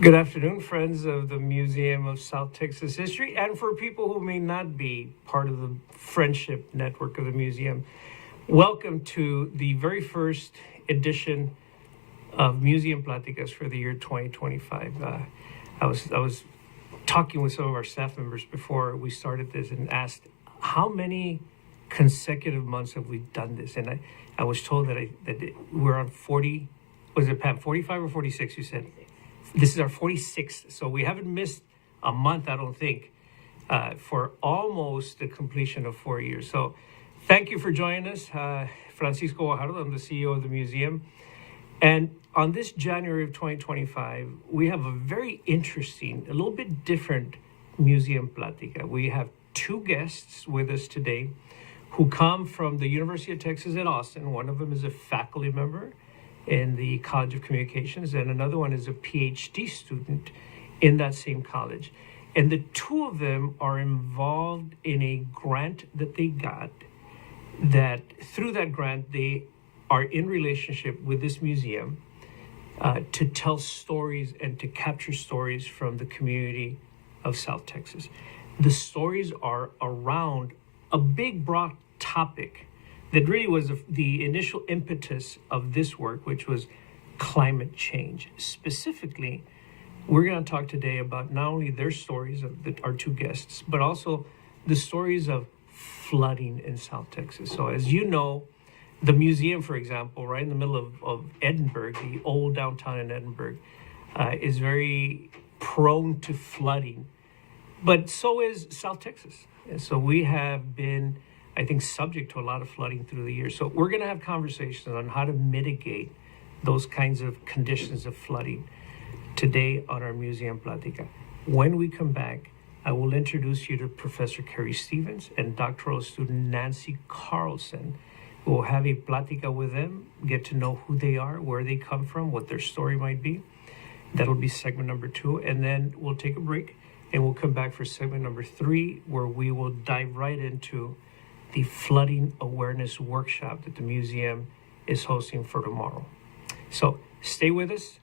Good afternoon, friends of the Museum of South Texas History, and for people who may not be part of the friendship network of the museum. Welcome to the very first edition of Museum Pláticas for the year 2025. I was talking with some of our staff members before we started this and asked how many consecutive months have we done this, and I was told that we're on 40. Was it Pam 45 or 46? You said. This is our 46th, so we haven't missed a month, I don't think, for almost the completion of 4 years. So thank you for joining us. Francisco Guajardo, I'm the CEO of the museum. And on this January of 2025, we have a very interesting, a little bit different museum Plática. We have two guests with us today who come from the University of Texas at Austin. One of them is a faculty member in the College of Communications, and another one is a PhD student in that same college. And the two of them are involved in a grant that they got, that through that grant, they are in relationship with this museum to tell stories and to capture stories from the community of South Texas. The stories are around a big, broad topic that really was the initial impetus of this work, which was climate change. Specifically, we're going to talk today about not only their stories of our two guests, but also the stories of flooding in South Texas. So as you know, the museum, for example, right in the middle of Edinburgh, the old downtown in Edinburgh, is very prone to flooding. But so is South Texas. And so we have been, I think, subject to a lot of flooding through the years. So we're going to have conversations on how to mitigate those kinds of conditions of flooding today on our Museum Plática. When we come back, I will introduce you to Professor Keri Stevens and doctoral student Nancy Carlson. We'll have a plática with them, get to know who they are, where they come from, what their story might be. That'll be segment number 2. And then we'll take a break and we'll come back for segment number 3, where we will dive right into the flooding awareness workshop that the museum is hosting for tomorrow. So stay with us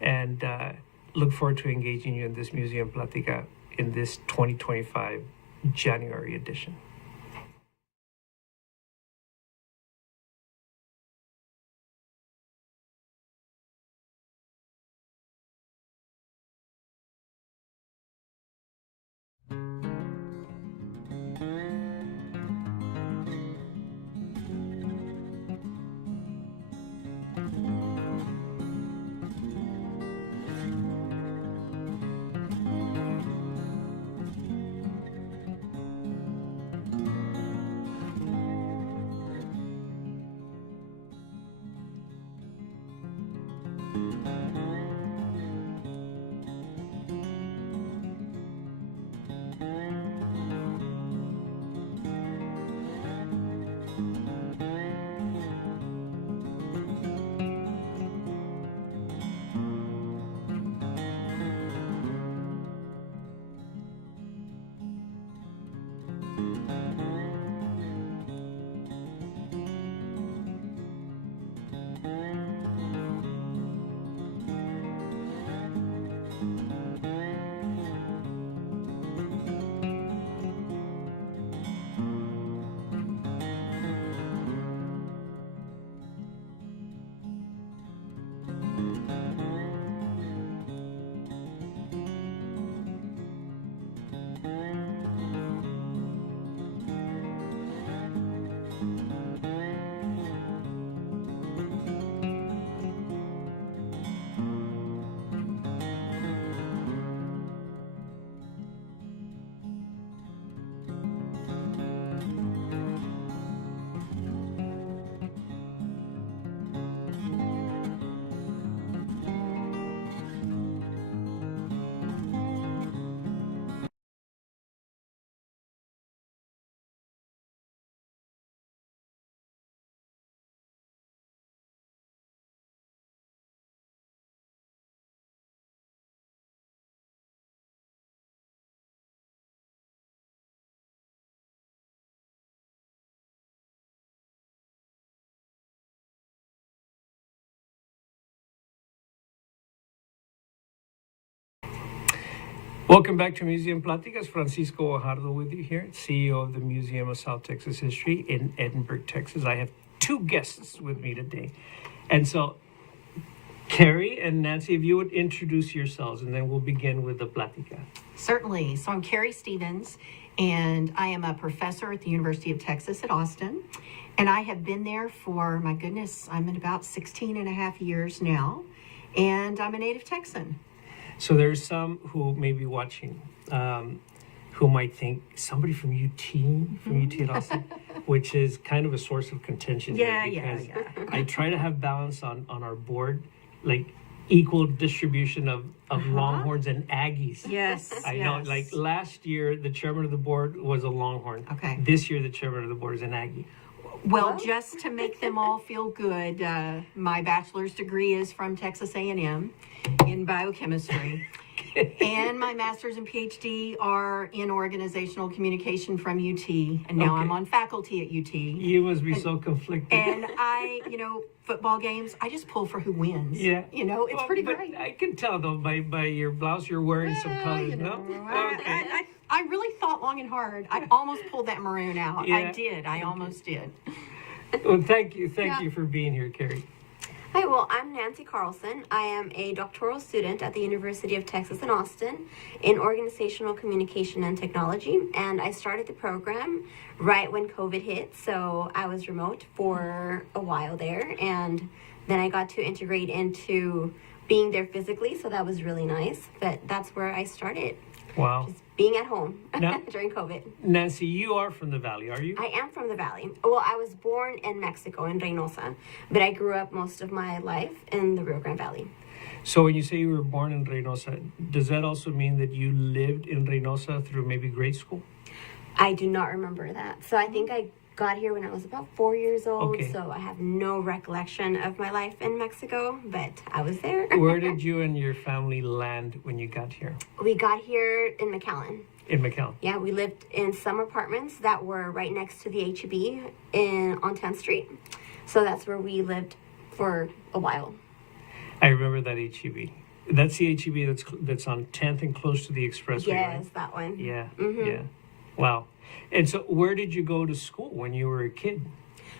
and look forward to engaging you in this Museum Plática in this 2025 January edition. Welcome back to Museum Pláticas. Francisco Guajardo with you here, CEO of the Museum of South Texas History in Edinburgh, Texas. I have two guests with me today. And so, Keri and Nancy, if you would introduce yourselves, and then we'll begin with the Plática. Certainly. So I'm Keri Stevens, and I am a professor at the University of Texas at Austin. And I have been there for, my goodness, I'm at about 16 and a half years now. And I'm a native Texan. So there's some who may be watching who might think somebody from UT at Austin, which is kind of a source of contention Yeah. I try to have balance on our board, like equal distribution of Longhorns and Aggies. Yes. I know, like last year, the chairman of the board was a Longhorn. Okay. This year, the chairman of the board is an Aggie. Well, just to make them all feel good, my bachelor's degree is from Texas A&M in biochemistry. And my master's and PhD are in organizational communication from UT. And now Okay. I'm on faculty at UT. You must be so conflicted. And I, football games, I just pull for who wins. Yeah. It's pretty but great. I can tell, though, by your blouse, you're wearing some colors, no? Okay. I really thought long and hard. I almost pulled that maroon out. Yeah. I did. I almost did. Well, thank you Yeah. for being here, Keri. Hi, well, I'm Nancy Carlson. I am a doctoral student at the University of Texas in Austin in organizational communication and technology, and I started the program right when COVID hit, so I was remote for a while there, and then I got to integrate into being there physically, so that was really nice, but that's where I started, Wow. just being at home Now- during COVID. Nancy, you are from the Valley, are you? I am from the Valley. Well, I was born in Mexico, in Reynosa, but I grew up most of my life in the Rio Grande Valley. So when you say you were born in Reynosa, does that also mean that you lived in Reynosa through maybe grade school? I do not remember that. So I think I got here when I was about 4 years old, Okay. so I have no recollection of my life in Mexico, but I was there. Where did you and your family land when you got here? We got here in McAllen. In McAllen. Yeah, we lived in some apartments that were right next to the HEB on 10th Street. So that's where we lived for a while. I remember that HEB. That's the HEB that's on 10th and close to the expressway, right? Yes, that one. Yeah, Mhm. yeah. Wow. And so where did you go to school when you were a kid?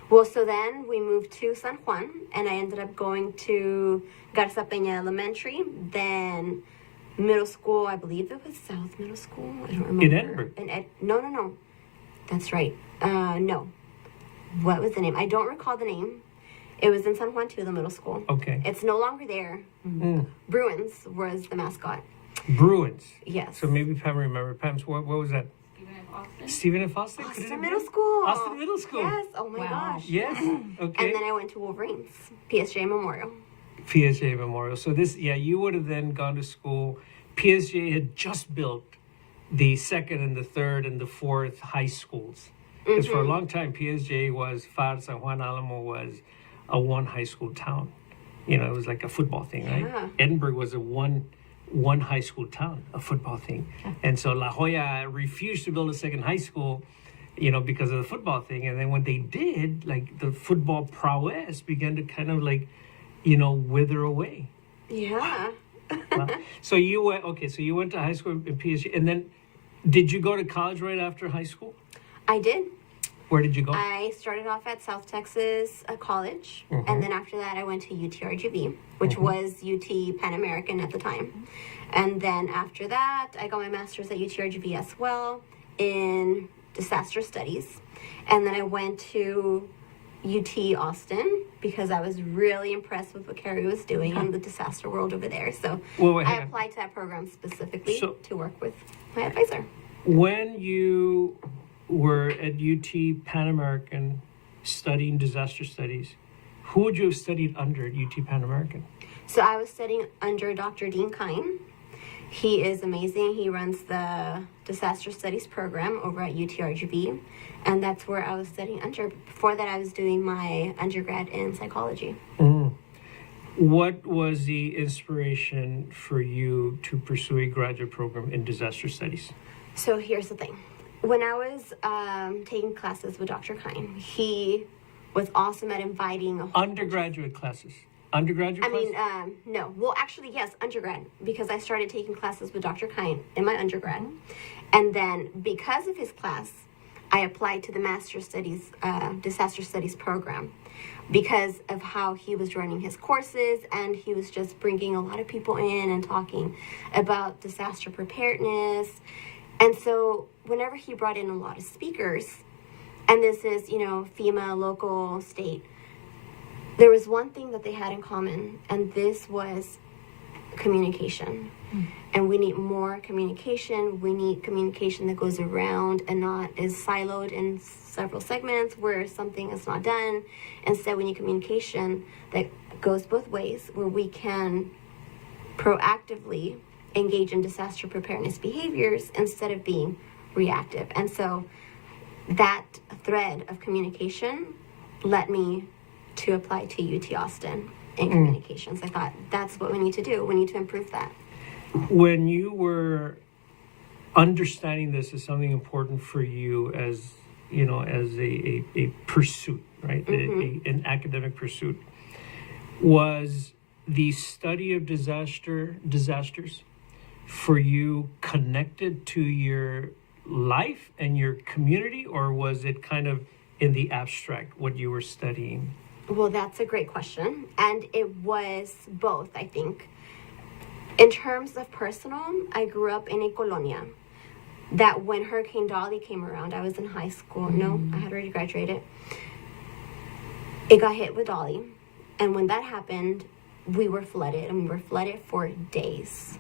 Well, so then we moved to San Juan, and I ended up going to Garza Peña Elementary, then middle school, I believe it was South Middle School. I don't remember. In Edinburgh? No. That's right. No. What was the name? I don't recall the name. It was in San Juan too, the middle school. Okay. It's no longer there. Bruins was the mascot. Bruins. Yes. So maybe Pam remember. Pam's, what was that? Stephen F. Austin? Could it Austin have Middle been? School. Austin Middle School. Yes. Oh my Wow. gosh. Yes. Okay. And then I went to Wolverines, PSJ Memorial. PSJ Memorial. So you would have then gone to school. PSJ had just built the second and the third and the fourth high schools. Because for a long time, PSJ was, San Juan Alamo was a one high school town. It was like a football thing, right? Yeah. Edinburgh was a one high school town, a football thing. And so La Jolla refused to build a second high school, because of the football thing. And then when they did, like the football prowess began to kind of like, wither away. Yeah. Wow. So you went to high school in PSG, and then did you go to college right after high school? I did. Where did you go? I started off at South Texas College, and then after that I went to UTRGV, which was UT Pan American at the time. And then after that, I got my master's at UTRGV as well in disaster studies. And then I went to UT Austin because I was really impressed with what Keri was doing in the disaster world over there. So Wait, I hang on. applied to that program specifically So- to work with my advisor. When you were at UT Pan American studying disaster studies, who would you have studied under at UT Pan American? So I was studying under Dr. Dean Kine. He is amazing. He runs the disaster studies program over at UTRGV, and that's where I was studying under. Before that, I was doing my undergrad in psychology. What was the inspiration for you to pursue a graduate program in disaster studies? So here's the thing. When I was taking classes with Dr. Kine, he was awesome at inviting a whole Undergraduate classes. undergraduate I mean, class? no. Well, actually, yes, undergrad, because I started taking classes with Dr. Kine in my undergrad. And then because of his class, I applied to the Master Studies, Disaster Studies program because of how he was running his courses, and he was just bringing a lot of people in and talking about disaster preparedness. And so whenever he brought in a lot of speakers, and this is, FEMA, local, state, there was one thing that they had in common, and this was communication. And we need more communication. We need communication that goes around and not is siloed in several segments where something is not done. Instead, we need communication that goes both ways, where we can proactively engage in disaster preparedness behaviors instead of being reactive. And so that thread of communication led me to apply to UT Austin in communications. I thought that's what we need to do. We need to improve that. When you were understanding this as something important for you, as as a pursuit, right? An academic pursuit, was the study of disasters for you connected to your life and your community, or was it kind of in the abstract what you were studying? Well, that's a great question. And it was both, I think. In terms of personal, I grew up in a colonia that when Hurricane Dolly came around, I was in high school. No, I had already graduated. It got hit with Dolly. And when that happened, we were flooded, and we were flooded for days.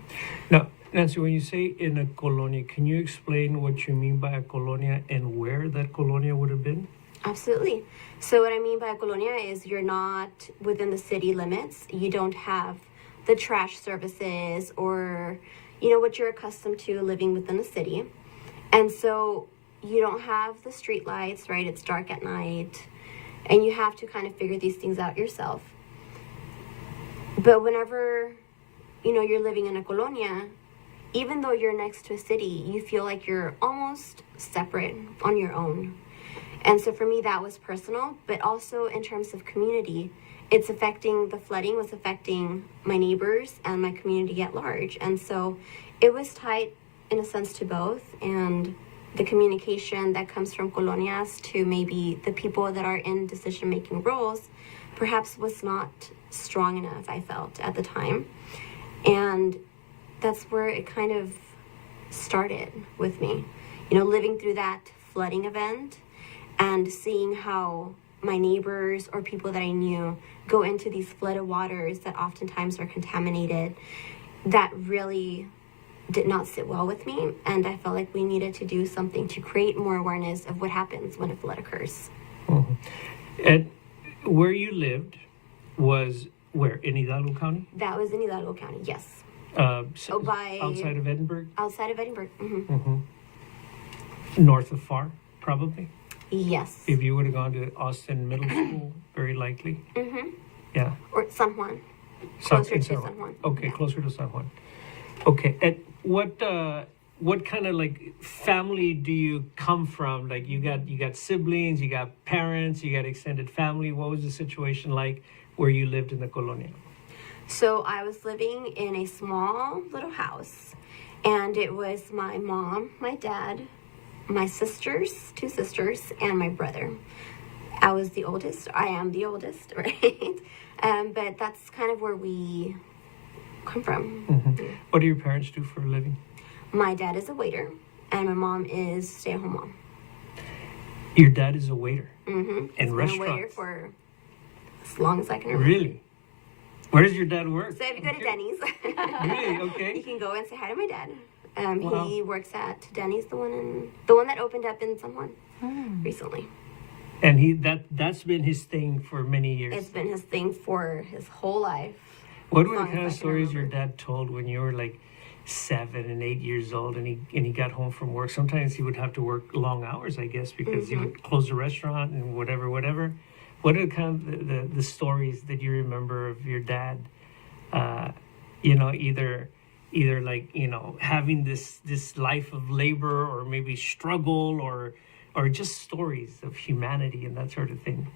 Now, Nancy, when you say in a colonia, can you explain what you mean by a colonia and where that colonia would have been? Absolutely. So what I mean by a colonia is you're not within the city limits. You don't have the trash services or, what you're accustomed to living within the city. And so you don't have the street lights, right? It's dark at night, and you have to kind of figure these things out yourself. But whenever, you're living in a colonia, even though you're next to a city, you feel like you're almost separate on your own. And so for me, that was personal, but also in terms of community, the flooding was affecting my neighbors and my community at large. And so it was tied in a sense to both. And the communication that comes from colonias to maybe the people that are in decision-making roles perhaps was not strong enough, I felt, at the time. And that's where it kind of started with me. Living through that flooding event and seeing how my neighbors or people that I knew go into these flooded waters that oftentimes are contaminated, that really did not sit well with me. And I felt like we needed to do something to create more awareness of what happens when a flood occurs. Mm-hmm. And where you lived was where? In Hidalgo County? That was in Hidalgo County, yes. Outside of Edinburgh? Outside of Edinburgh. North of FAR, probably? Yes. If you would have gone to Austin Middle School, very likely. Yeah. Or San Juan. Closer to San Juan. Okay, Yeah. closer to San Juan. Okay, and what kind of family do you come from? Like you got siblings, you got parents, you got extended family. What was the situation like where you lived in the colonia? So I was living in a small little house, and it was my mom, my dad, my sisters, 2 sisters, and my brother. I was the oldest. I am the oldest, right? But that's kind of where we come from. What do your parents do for a living? My dad is a waiter, and my mom is stay-at-home mom. Your dad is a waiter in He's been a restaurants? waiter for as long as I can remember. Really? Where does your dad work? So if you go to Denny's, Really? Okay. you can go and say hi to my dad. Wow. He works at Denny's, the one that opened up in San Juan recently. And that's been his thing for many years. It's been his thing for his whole life. What were as the long kind as of I can stories your remember. dad told when you were 7 and 8 years old and he got home from work? Sometimes he would have to work long hours, I guess, because he would close the restaurant and whatever. What are kind of the stories that you remember of your dad? Either having this life of labor, or maybe struggle, or just stories of humanity and that sort of thing.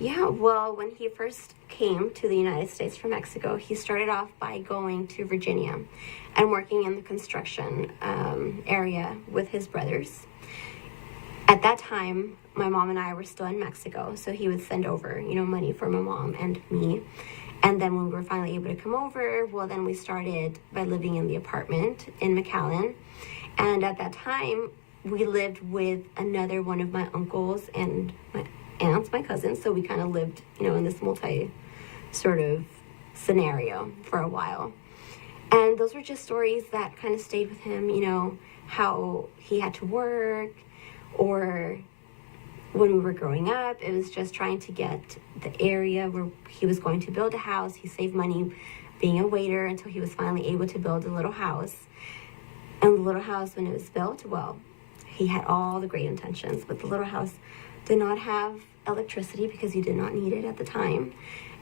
Yeah, well, when he first came to the United States from Mexico, he started off by going to Virginia and working in the construction area with his brothers. At that time, my mom and I were still in Mexico, so he would send over, money for my mom and me. And then when we were finally able to come over, well, then we started by living in the apartment in McAllen. And at that time, we lived with another one of my uncles and my aunts, my cousins. So we kind of lived, in this multi sort of scenario for a while. And those were just stories that kind of stayed with him, how he had to work, or when we were growing up, it was just trying to get the area where he was going to build a house. He saved money being a waiter until he was finally able to build a little house. And the little house, when it was built, well, he had all the great intentions, but the little house did not have electricity because he did not need it at the time.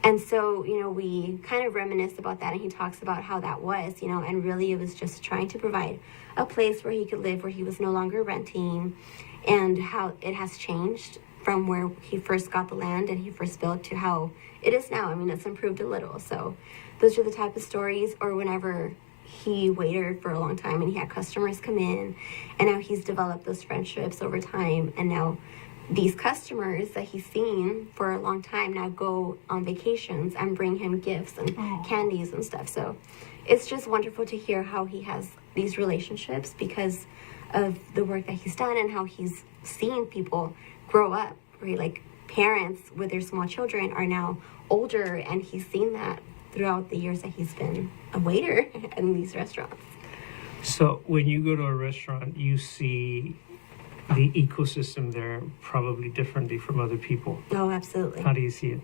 And so, we kind of reminisce about that, and he talks about how that was, and really it was just trying to provide a place where he could live, where he was no longer renting, and how it has changed from where he first got the land and he first built to how it is now. I mean, it's improved a little. So those are the type of stories, or whenever he waited for a long time and he had customers come in, and now he's developed those friendships over time, and now these customers that he's seen for a long time now go on vacations and bring him gifts and candies and stuff. So it's just wonderful to hear how he has these relationships because of the work that he's done and how he's seen people grow up, right? Like parents with their small children are now older, and he's seen that throughout the years that he's been a waiter in these restaurants. So when you go to a restaurant, you see the ecosystem there probably differently from other people. Oh, absolutely. How do you see it?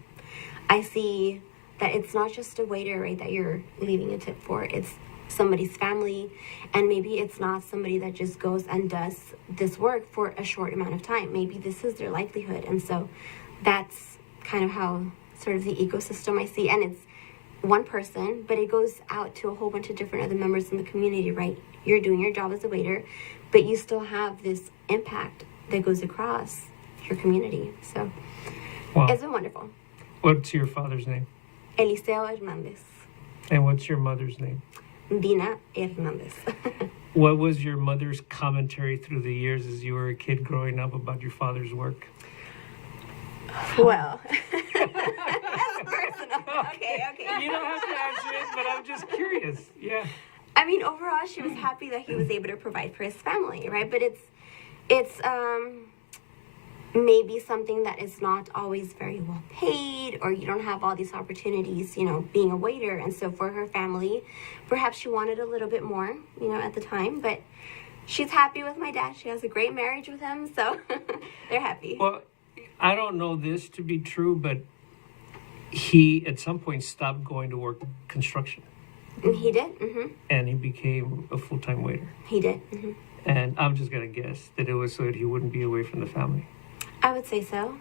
I see that it's not just a waiter, right, that you're leaving a tip for. It's somebody's family, and maybe it's not somebody that just goes and does this work for a short amount of time. Maybe this is their livelihood, and so that's kind of how sort of the ecosystem I see. And it's one person, but it goes out to a whole bunch of different other members in the community, right? You're doing your job as a waiter, but you still have this impact that goes across your community. So Wow. it's been wonderful. What's your father's name? Eliseo Hernandez. And what's your mother's name? Dina Hernandez. What was your mother's commentary through the years as you were a kid growing up about your father's work? Well, that's personal. Okay. You don't have to answer it, but I'm just curious. Yeah. I mean, overall, she was happy that he was able to provide for his family, right? But it's maybe something that is not always very well paid, or you don't have all these opportunities, being a waiter. And so for her family, perhaps she wanted a little bit more, at the time. But she's happy with my dad. She has a great marriage with him, so they're happy. Well, I don't know this to be true, but he at some point stopped going to work construction. And he did. Mm-hmm. And he became a full-time waiter. He did. Mm-hmm. And I'm just going to guess that it was so that he wouldn't be away from the family. I would say so.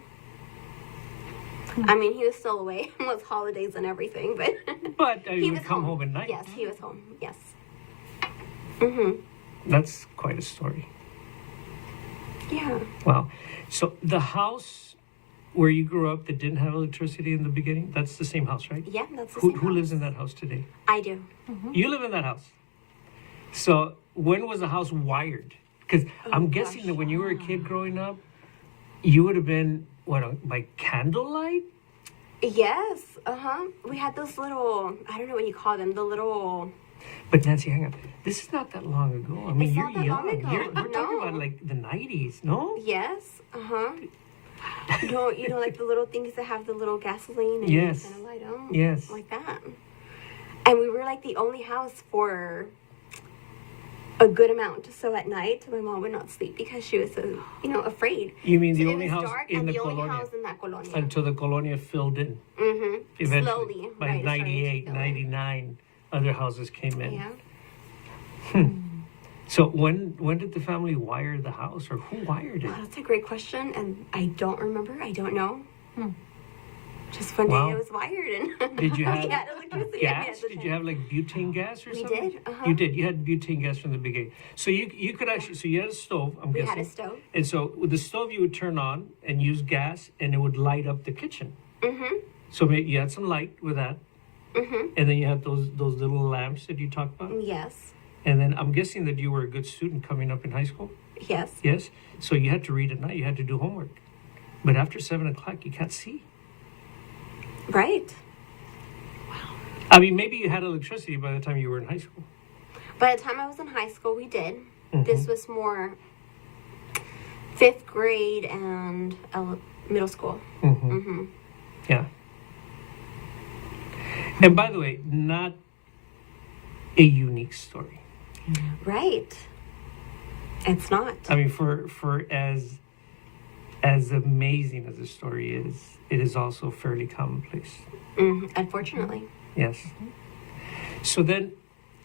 I mean, he was still away with holidays and everything, but But he was would come home at night. Yes, he was home. Yes. Mm-hmm. That's quite a story. Yeah. Wow. So the house where you grew up that didn't have electricity in the beginning, that's the same house, right? Yeah, that's the Who same who house. lives in that house today? I do. You live in that house. So when was the house wired? Because I'm guessing gosh. that when you were a kid growing up, you would have been, by candlelight? Yes. Uh-huh. We had those little, I don't know what you call them, the little... But Nancy, hang on. This is not that long ago. I mean, It's you're not that young. long ago. We're talking No. about like the 90s, no? Yes. Uh-huh. No, like the little things that have the little gasoline and Yes. you kind of light them. Yes. Like that. And we were like the only house for a good amount. So at night, my mom would not sleep because she was so, afraid. You mean So the it only was house dark in and the the only colonia? house in that colonia. Until the colonia filled in. Mm-hmm. Eventually. Slowly. By right, it started to 98, fill in. 99, other houses came in. Yeah. So when did the family wire the house, or who wired it? Wow, that's a great question, and I don't remember. I don't know. Just one day Wow. it was wired, and Did you have we had electricity. gas? Did you have like butane gas or We something? did, uh-huh. You did. You had butane gas from the beginning. So you could actually. So you had a stove. I'm We guessing. had a stove. And so with the stove, you would turn on and use gas, and it would light up the kitchen. Mm-hmm. So maybe you had some light with that, Mm-hmm. and then you had those little lamps that you talked about. Yes. And then I'm guessing that you were a good student coming up in high school. Yes. Yes. So you had to read at night. You had to do homework. But after 7 o'clock, you can't see. Right. I mean, maybe you had electricity by the time you were in high school. By the time I was in high school, we did. Mhm. This was more 5th grade and middle school. Mm-hmm. Mm-hmm. Yeah. And by the way, not a unique story. Right. It's not. I mean, for as amazing as the story is, it is also fairly commonplace. Unfortunately. Yes. So then,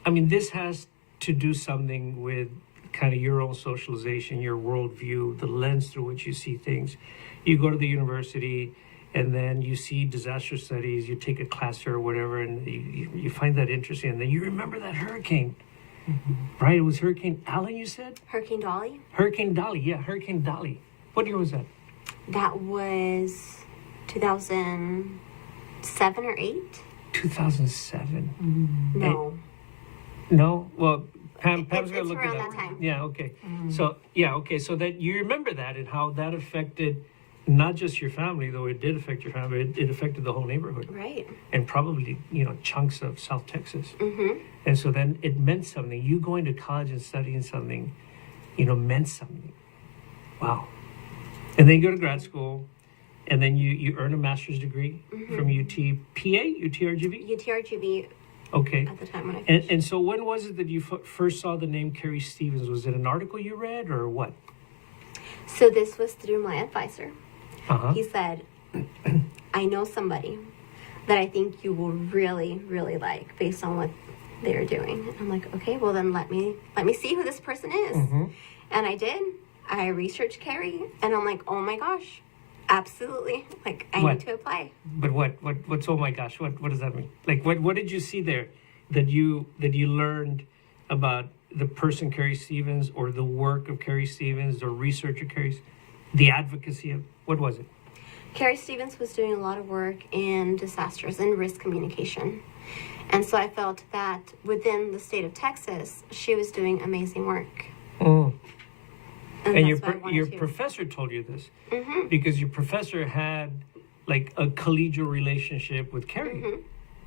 I mean, this has to do something with kind of your own socialization, your worldview, the lens through which you see things. You go to the university, and then you see disaster studies, you take a class or whatever, and you find that interesting, and then you remember that hurricane, right? It was Hurricane Allen, you said? Hurricane Dolly. Hurricane Dolly, yeah, Hurricane Dolly. What year was that? That was 2007 or 8? 2007. No. No? Well, Pam's going to It's look around it up. that time. Yeah, okay. So, yeah, okay. So that you remember that and how that affected not just your family, though it did affect your family, it affected the whole neighborhood Right. and probably, chunks of South Texas. Mm-hmm. And so then it meant something. You going to college and studying something, meant something. Wow. And then you go to grad school, and then you earn a master's degree from UTRGV? UTRGV Okay. at the time when I And, finished. and so when was it that you first saw the name Keri Stevens? Was it an article you read or what? So this was through my advisor. Uh-huh. He said, I know somebody that I think you will really, really like based on what they're doing. And I'm like, okay, well then let me see who this person is. Mhm. And I did. I researched Keri, and I'm like, oh my gosh, absolutely. Like, I What? need to apply. But what's oh my gosh, what does that mean? Like what did you see there that you learned about the person Keri Stevens or the work of Keri Stevens or research of the advocacy of, what was it? Keri Stevens was doing a lot of work in disasters and risk communication. And so I felt that within the state of Texas, she was doing amazing work. Mm. And that's your why I wanted your to. professor told you this Mhm. because your professor had like a collegial relationship with Keri,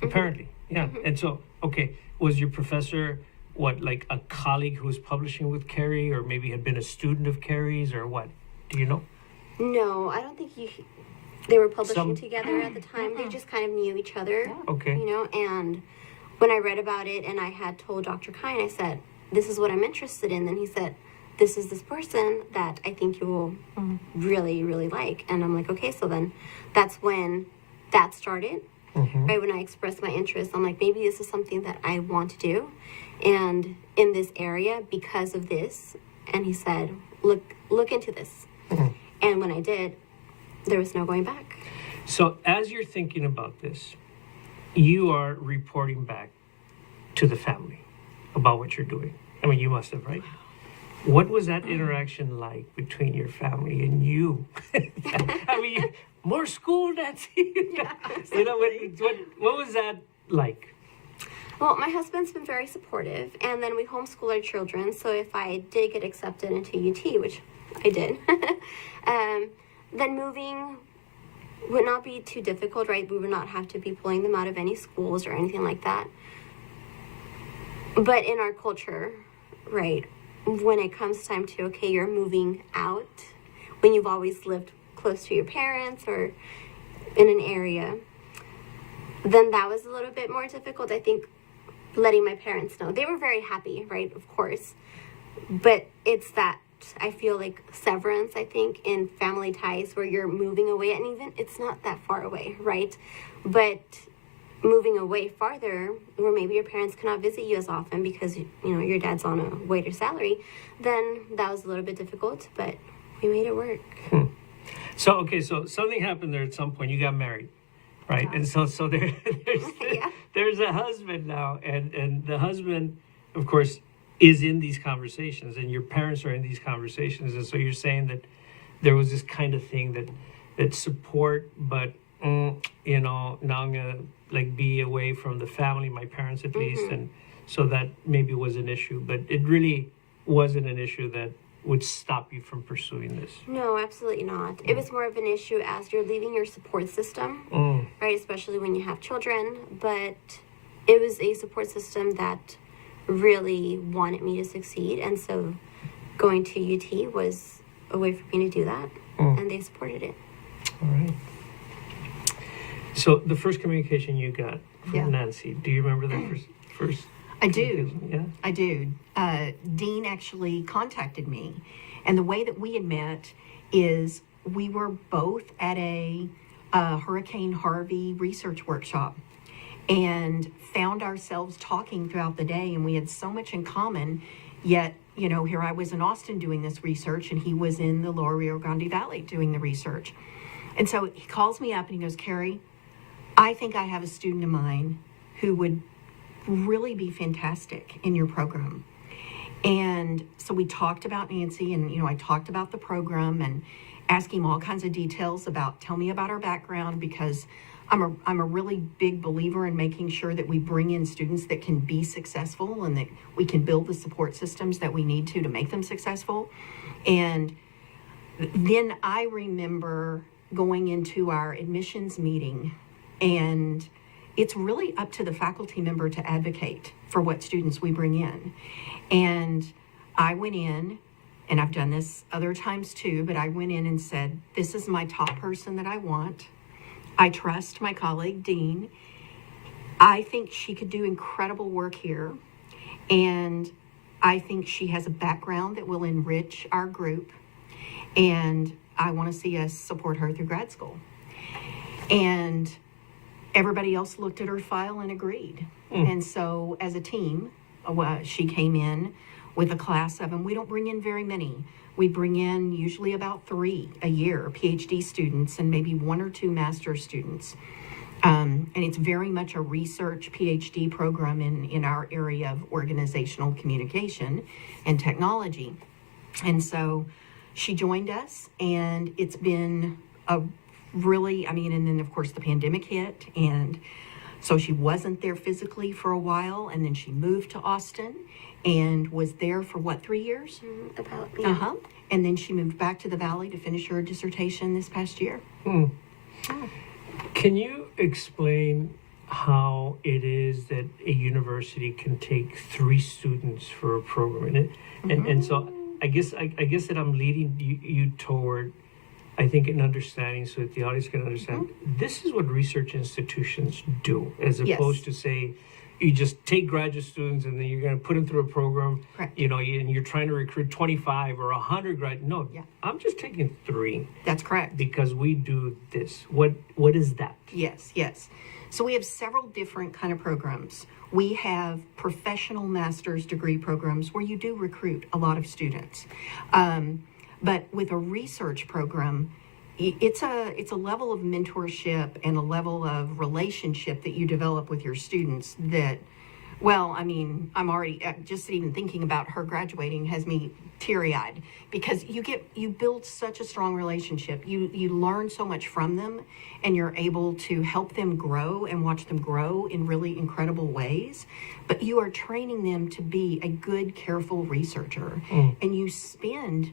apparently. Yeah. And so, okay, was your professor like a colleague who was publishing with Keri, or maybe had been a student of Keri's, or what? Do you know? No, I don't think they were publishing Some- together at the time. They just kind of knew each other, Okay. and when I read about it and I had told Dr. Kine, I said, this is what I'm interested in. Then he said, this is this person that I think you will really, really like. And I'm like, okay, so then that's when that started. Right when I expressed my interest, I'm like, maybe this is something that I want to do, and in this area because of this. And he said, look into this. And when I did, there was no going back. So as you're thinking about this, you are reporting back to the family about what you're doing. I mean, you must have, right? What was that interaction like between your family and you? I mean, more school, Nancy. What was that like? Well, my husband's been very supportive, and then we homeschool our children. So if I did get accepted into UT, which I did, then moving would not be too difficult, right? We would not have to be pulling them out of any schools or anything like that. But in our culture, right, when it comes time to, okay, you're moving out, when you've always lived close to your parents or in an area, then that was a little bit more difficult. I think letting my parents know. They were very happy, right, of course. But it's that, I feel like, severance, I think, in family ties where you're moving away, and even it's not that far away, right? But moving away farther, where maybe your parents cannot visit you as often because, your dad's on a waiter salary, then that was a little bit difficult, but we made it work. So, okay, so something happened there at some point. You got married. right? Yeah. And so there, Yeah. there's a husband now, and the husband, of course, is in these conversations, and your parents are in these conversations, and so you're saying that there was this kind of thing that support, but you know, now I'm gonna like be away from the family, my parents at least, and so that maybe was an issue, but it really wasn't an issue that would stop you from pursuing this. No, absolutely not. It was more of an issue as you're leaving your support system, right? Especially when you have children. But it was a support system that really wanted me to succeed. And so going to UT was a way for me to do that. And they supported it. All right. So the first communication you got from Yeah. Nancy, do you remember that first? I do. Yeah. I do. Dean actually contacted me, and the way that we had met is we were both at a Hurricane Harvey research workshop and found ourselves talking throughout the day, and we had so much in common, yet, you know, here I was in Austin doing this research, and he was in the Lower Rio Grande Valley doing the research. And so he calls me up and he goes, Keri, I think I have a student of mine who would really be fantastic in your program. And so we talked about Nancy, and, you know, I talked about the program and asked him all kinds of details about, tell me about her background, because I'm a really big believer in making sure that we bring in students that can be successful and that we can build the support systems that we need to make them successful. And then I remember going into our admissions meeting, and it's really up to the faculty member to advocate for what students we bring in. And I went in, and I've done this other times too, but I went in and said, this is my top person that I want. I trust my colleague, Dean. I think she could do incredible work here. And I think she has a background that will enrich our group. And I want to see us support her through grad school. And everybody else looked at her file and agreed. And so as a team, she came in with a class of them. We don't bring in very many. We bring in usually about 3 a year, PhD students, and maybe 1 or 2 master's students. And it's very much a research PhD program in our area of organizational communication and technology. And so she joined us, and it's been a really, I mean, and then of course the pandemic hit, and so she wasn't there physically for a while, and then she moved to Austin and was there for what, 3 years? About, yeah. And then she moved back to the Valley to finish her dissertation this past year. Can you explain how it is that a university can take 3 students for a program? And so I guess that I'm leading you toward, I think, an understanding so that the audience can understand this is what research institutions do, as opposed to say you just take graduate students and then you're going to put them through a program. Correct. You know, and you're trying to recruit 25 or 100 graduates. No, I'm just taking 3. That's correct. Because we do this. What is that? Yes. So we have several different kind of programs. We have professional master's degree programs where you do recruit a lot of students. But with a research program, it's a level of mentorship and a level of relationship that you develop with your students that, well, I mean, I'm already, just even thinking about her graduating has me teary-eyed, because you build such a strong relationship. You learn so much from them, and you're able to help them grow and watch them grow in really incredible ways. But you are training them to be a good, careful researcher. And you spend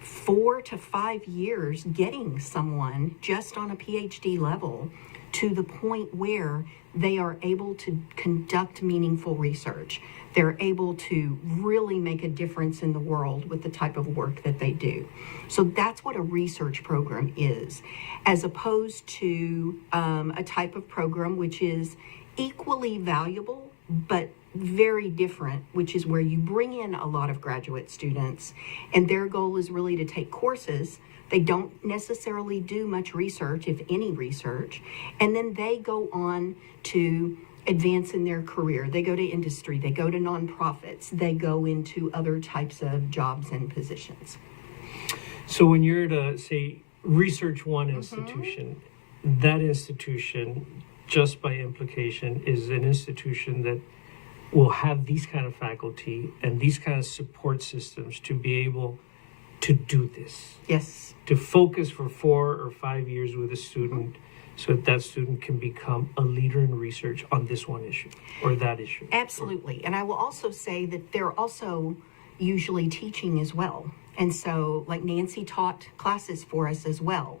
4 to 5 years getting someone just on a PhD level to the point where they are able to conduct meaningful research. They're able to really make a difference in the world with the type of work that they do. So that's what a research program is, as opposed to a type of program which is equally valuable but very different, which is where you bring in a lot of graduate students, and their goal is really to take courses. They don't necessarily do much research, if any research, and then they go on to advance in their career. They go to industry, they go to nonprofits, they go into other types of jobs and positions. So when you're at a, say, Research One institution, that institution, just by implication, is an institution that will have these kind of faculty and these kind of support systems to be able to do this, Yes. to focus for 4 or 5 years with a student so that student can become a leader in research on this one issue or that issue. Absolutely. And I will also say that they're also usually teaching as well. And so, like Nancy taught classes for us as well.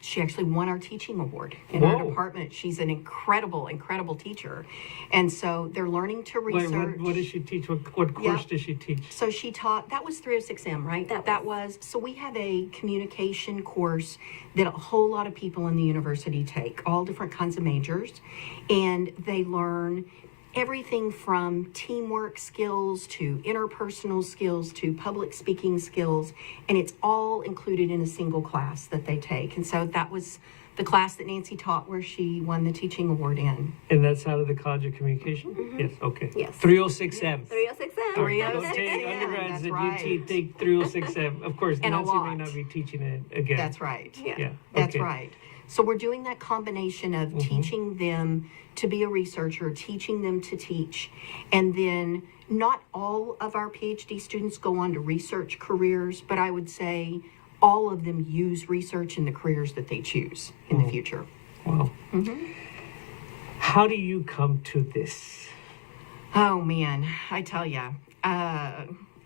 She actually won our teaching award in our Whoa. department. She's an incredible, incredible teacher. And so they're learning to Wait, research. what does she teach? What course does she teach? So she taught, that was 306M, right? That was. So we have a communication course that a whole lot of people in the university take, all different kinds of majors. And they learn everything from teamwork skills to interpersonal skills to public speaking skills. And it's all included in a single class that they take. And so that was the class that Nancy taught where she won the teaching award in. And that's out of the College of Communication? Yes, okay. Yes. 306M. 306M. All right, 306M, don't take undergrads that's at right. UT, take 306M. Of course, And a Nancy may lot. not be teaching it again. That's right. Yeah, That's okay. right. So we're doing that combination of teaching them to be a researcher, teaching them to teach, and then not all of our PhD students go on to research careers, but I would say all of them use research in the careers that they choose in the future. Wow. How do you come to this? Oh man, I tell ya,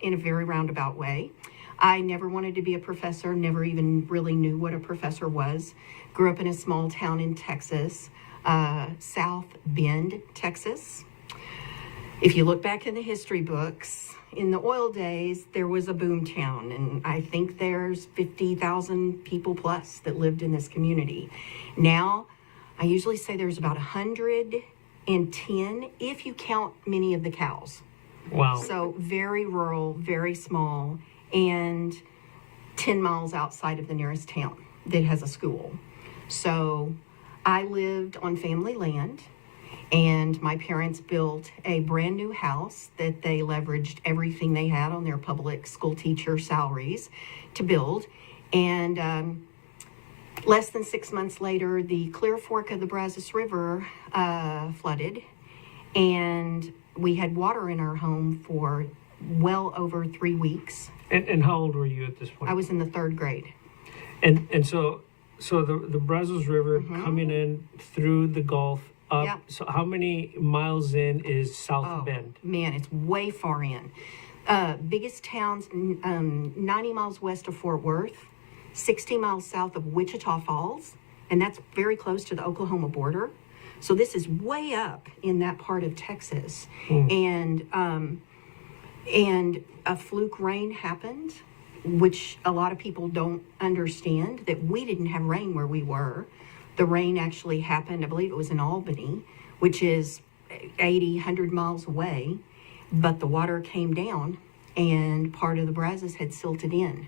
in a very roundabout way. I never wanted to be a professor, never even really knew what a professor was. Grew up in a small town in Texas, South Bend, Texas. If you look back in the history books, in the oil days, there was a boom town, and I think there's 50,000 people plus that lived in this community. Now, I usually say there's about 110 if you count many of the cows. Wow. So very rural, very small, and 10 miles outside of the nearest town that has a school. So I lived on family land, and my parents built a brand new house that they leveraged everything they had on their public school teacher salaries to build. And less than 6 months later, the Clear Fork of the Brazos River flooded, and we had water in our home for well over 3 weeks. And how old were you at this point? I was in the 3rd grade. And so the Brazos River coming in through the Gulf up. Yep. So how many miles in is South Oh, Bend? man, it's way far in. Biggest towns, 90 miles west of Fort Worth, 60 miles south of Wichita Falls, and that's very close to the Oklahoma border. So this is way up in that part of Texas. And a fluke rain happened, which a lot of people don't understand, that we didn't have rain where we were. The rain actually happened, I believe it was in Albany, which is 80, 100 miles away, but the water came down and part of the Brazos had silted in.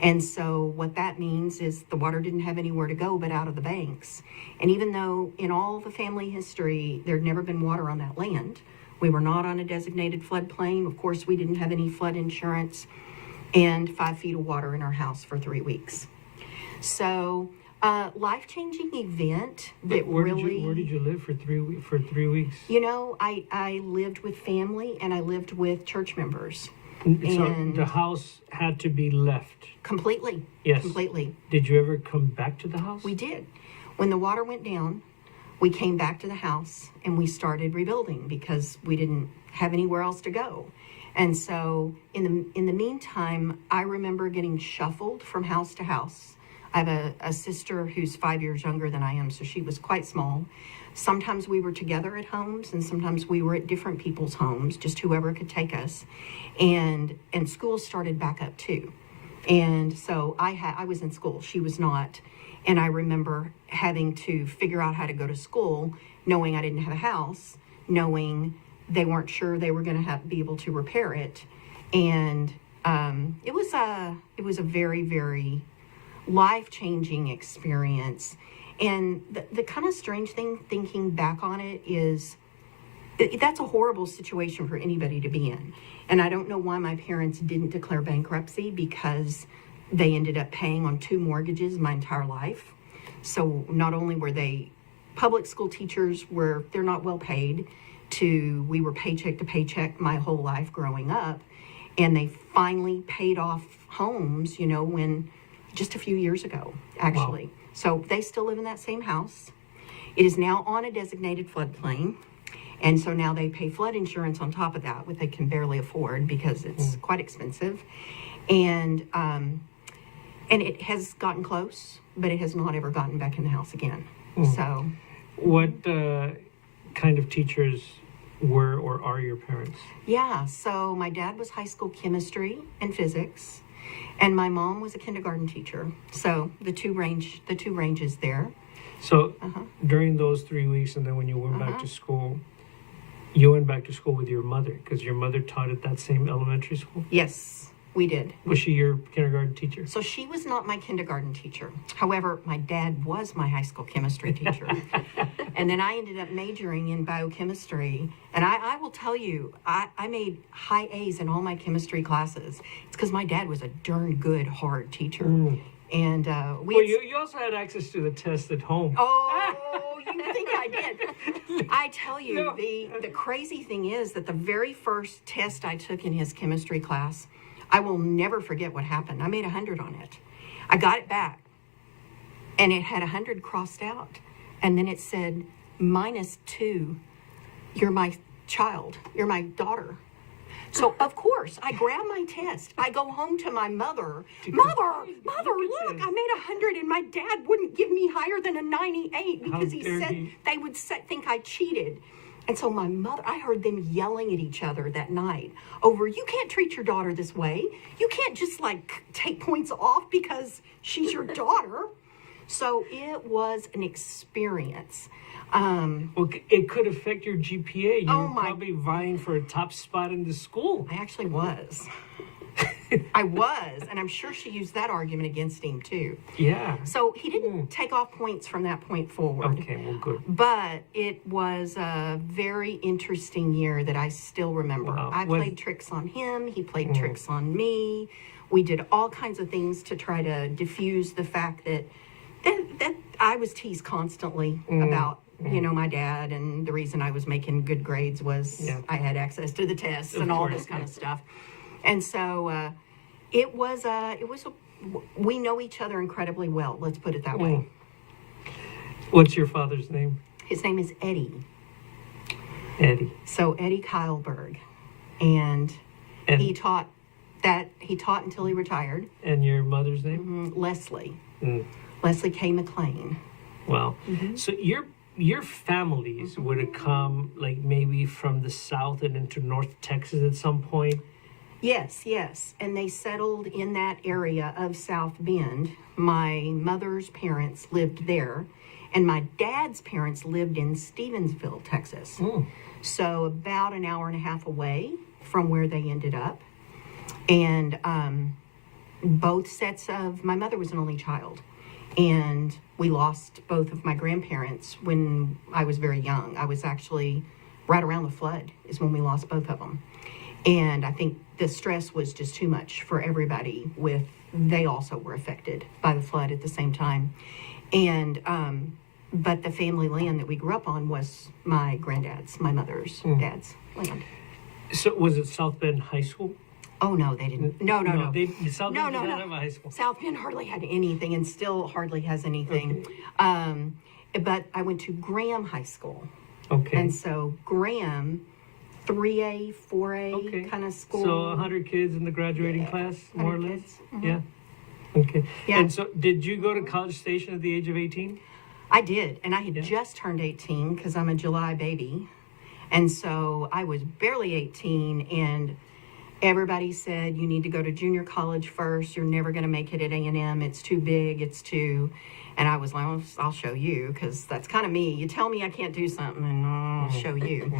And so what that means is the water didn't have anywhere to go but out of the banks. And even though in all the family history, there'd never been water on that land, we were not on a designated floodplain. Of course, we didn't have any flood insurance, and 5 feet of water in our house for 3 weeks. So life-changing event that Where really... did you live for 3 weeks? You know, I lived with family and I lived with church members. So And- the house had to be left. Completely. Yes. Completely. Did you ever come back to the house? We did. When the water went down, we came back to the house and we started rebuilding because we didn't have anywhere else to go. And so in the meantime, I remember getting shuffled from house to house. I have a sister who's 5 years younger than I am, so she was quite small. Sometimes we were together at homes and sometimes we were at different people's homes, just whoever could take us. And school started back up too. And so I was in school, she was not. And I remember having to figure out how to go to school, knowing I didn't have a house, knowing they weren't sure they were going to be able to repair it. And it was a very, very life-changing experience. And the kind of strange thing thinking back on it is that's a horrible situation for anybody to be in. And I don't know why my parents didn't declare bankruptcy, because they ended up paying on 2 mortgages my entire life. So not only were they public school teachers, where they're not well paid, to we were paycheck to paycheck my whole life growing up, and they finally paid off homes, when just a few years ago, actually. Wow. So they still live in that same house. It is now on a designated floodplain. And so now they pay flood insurance on top of that, which they can barely afford because it's quite expensive. And it has gotten close, but it has not ever gotten back in the house again. So, What kind of teachers were or are your parents? yeah, so my dad was high school chemistry and physics, and my mom was a kindergarten teacher. So the two ranges there. So during those 3 weeks, and then when you went back to school, you went back to school with your mother because your mother taught at that same elementary school? Yes, we did. Was she your kindergarten teacher? So she was not my kindergarten teacher. However, my dad was my high school chemistry teacher. And then I ended up majoring in biochemistry. And I will tell you, I made high A's in all my chemistry classes. It's because my dad was a darn good, hard teacher. And Well, you also had access to the test at home. Oh, you think I did? I tell you, No. the crazy thing is that the very first test I took in his chemistry class, I will never forget what happened. I made 100 on it. I got it back, and it had 100 crossed out, and then it said -2. You're my child. You're my daughter. So, of course, I grab my test. I go home to my mother. Mother, look, I made 100, and my dad wouldn't give me higher than a 98 because he dare said he? they would think I cheated. And so my mother, I heard them yelling at each other that night over, you can't treat your daughter this way. You can't just take points off because she's your daughter. So it was an experience. Well, it could affect your GPA. You Oh were my- probably vying for a top spot in the school. I actually was. I was, and I'm sure she used that argument against him too. Yeah. So he didn't take off points from that point forward. Okay, well, good. But it was a very interesting year that I still remember. Wow. I played tricks on him. He played tricks on me. We did all kinds of things to try to diffuse the fact that I was teased constantly about, my dad, and the reason I was making good grades was I had access to the tests and all this kind of stuff. And so we know each other incredibly well. Let's put it that way. What's your father's name? His name is Eddie. Eddie. So Eddie Kyleberg, and he taught until he retired. And your mother's name? Leslie. Mm. Leslie K. McLean. Wow. So your families would have come maybe from the south and into North Texas at some point? Yes. And they settled in that area of South Bend. My mother's parents lived there, and my dad's parents lived in Stevensville, Texas. So about an hour and a half away from where they ended up. And both sets of, my mother was an only child, and we lost both of my grandparents when I was very young. I was actually right around the flood is when we lost both of them. And I think the stress was just too much for everybody. They also were affected by the flood at the same time. And but the family land that we grew up on was my granddad's, my mother's dad's land. So was it South Bend High School? Oh no, they didn't. No. South Bend did not have a high school. South Bend hardly had anything, and still hardly has anything. But I went to Graham High School. Okay. And so Graham, 3A, 4A kind of school. So 100 kids in the graduating class, more or 100 less? kids. Yeah. Okay. Yeah. And so did you go to College Station at the age of 18? I did, and I had just turned 18 because I'm a July baby. And so I was barely 18, and everybody said, you need to go to junior college first. You're never going to make it at A&M. It's too big. And I was like, I'll show you, because that's kind of me. You tell me I can't do something, and I'll show you.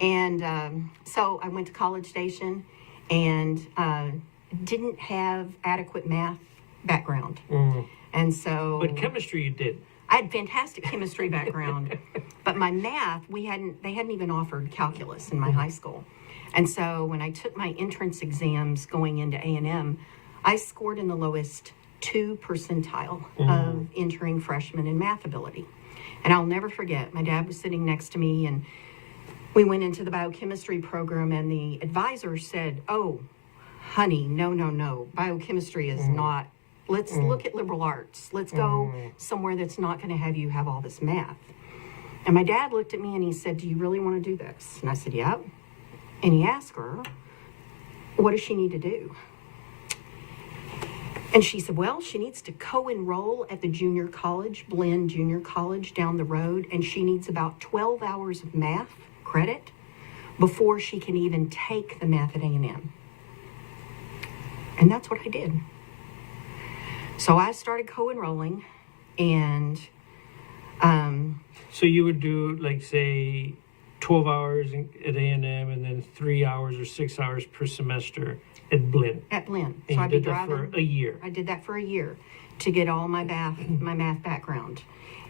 And so I went to College Station and didn't have adequate math background. And so... But chemistry you did. I had fantastic chemistry background, but my math, they hadn't even offered calculus in my high school. And so when I took my entrance exams going into A&M, I scored in the lowest 2 percentile of entering freshmen in math ability. And I'll never forget, my dad was sitting next to me, and we went into the biochemistry program, and the advisor said, "Oh, honey, no. Biochemistry is not, let's look at liberal arts. Let's go somewhere that's not going to have you have all this math." And my dad looked at me and he said, "Do you really want to do this?" And I said, "Yep." And he asked her, "What does she need to do?" And she said, "Well, she needs to co-enroll at the junior college, Blinn Junior College down the road, and she needs about 12 hours of math credit before she can even take the math at A&M. And that's what I did. So I started co-enrolling, and So you would do, like, say, 12 hours at A&M and then 3 hours or 6 hours per semester at Blinn. at Blinn. And So you I'd be did that driving. for a year. I did that for a year to get all my math background.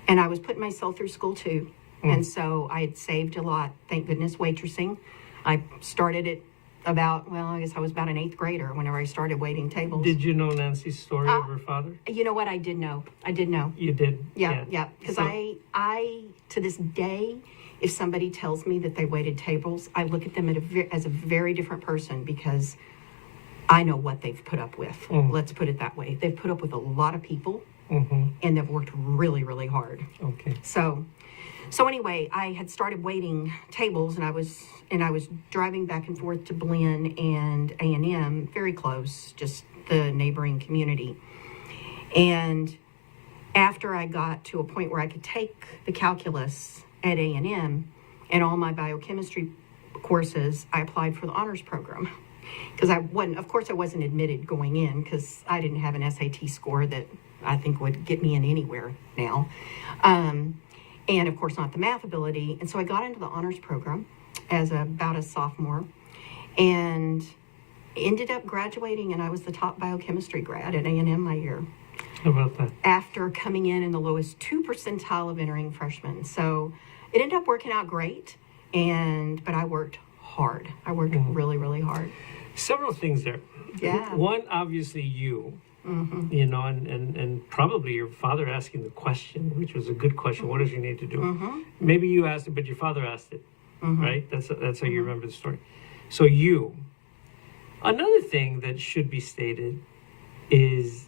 And I was putting myself through school too. And so I had saved a lot, thank goodness, waitressing. I started it about, well, I guess I was about an 8th grader whenever I started waiting tables. Did you know Nancy's story of her father? You know what? I did know. You did? Yeah. Because So- I, to this day, if somebody tells me that they waited tables, I look at them as a very different person, because I know what they've put up with. Let's put it that way. They've put up with a lot of people, and they've worked really, really hard. Okay. So anyway, I had started waiting tables, and I was driving back and forth to Blinn and A&M, very close, just the neighboring community. And after I got to a point where I could take the calculus at A&M and all my biochemistry courses, I applied for the honors program. Because I wasn't admitted going in, because I didn't have an SAT score that I think would get me in anywhere now. And of course not the math ability. And so I got into the honors program as about a sophomore, and ended up graduating, and I was the top biochemistry grad at A&M my year, How about that? after coming in the lowest 2 percentile of entering freshmen. So it ended up working out great, but I worked hard. I worked really, really hard. Several things there. Yeah. One, obviously you, you know, and probably your father asking the question, which was a good question. What does you need to do? Maybe you asked it, but your father asked it, right? That's how you remember the story. So you. Another thing that should be stated is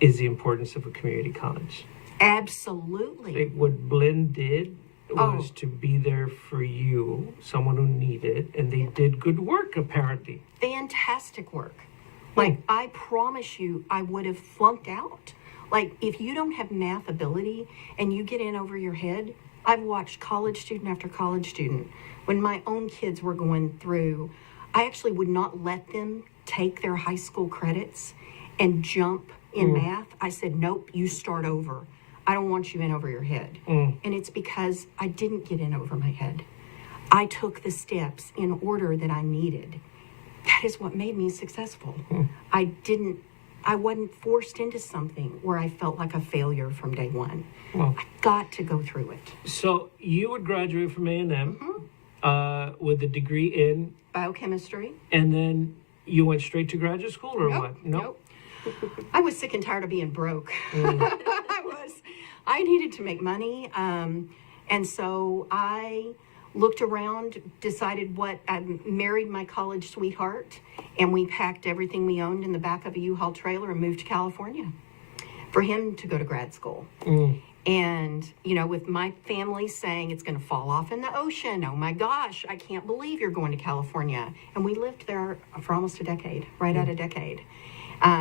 the importance of a community college. Absolutely. What Blinn did was to be there for you, someone who needed, and they did good work, apparently. Fantastic work. Like, I promise you, I would have flunked out. Like, if you don't have math ability and you get in over your head, I've watched college student after college student. When my own kids were going through, I actually would not let them take their high school credits and jump in math. I said, nope, you start over. I don't want you in over your head. And it's because I didn't get in over my head. I took the steps in order that I needed. That is what made me successful. I wasn't forced into something where I felt like a failure from day one. Well, I got to go through it. so you would graduate from A&M with a degree in, Biochemistry. and then you went straight to graduate school, or Nope, what? nope. I was sick and tired of being broke. I needed to make money. And so I looked around, decided I married my college sweetheart, and we packed everything we owned in the back of a U-Haul trailer and moved to California for him to go to grad school. And, you know, with my family saying it's going to fall off in the ocean. Oh my gosh, I can't believe you're going to California. And we lived there for almost a decade, right at a decade.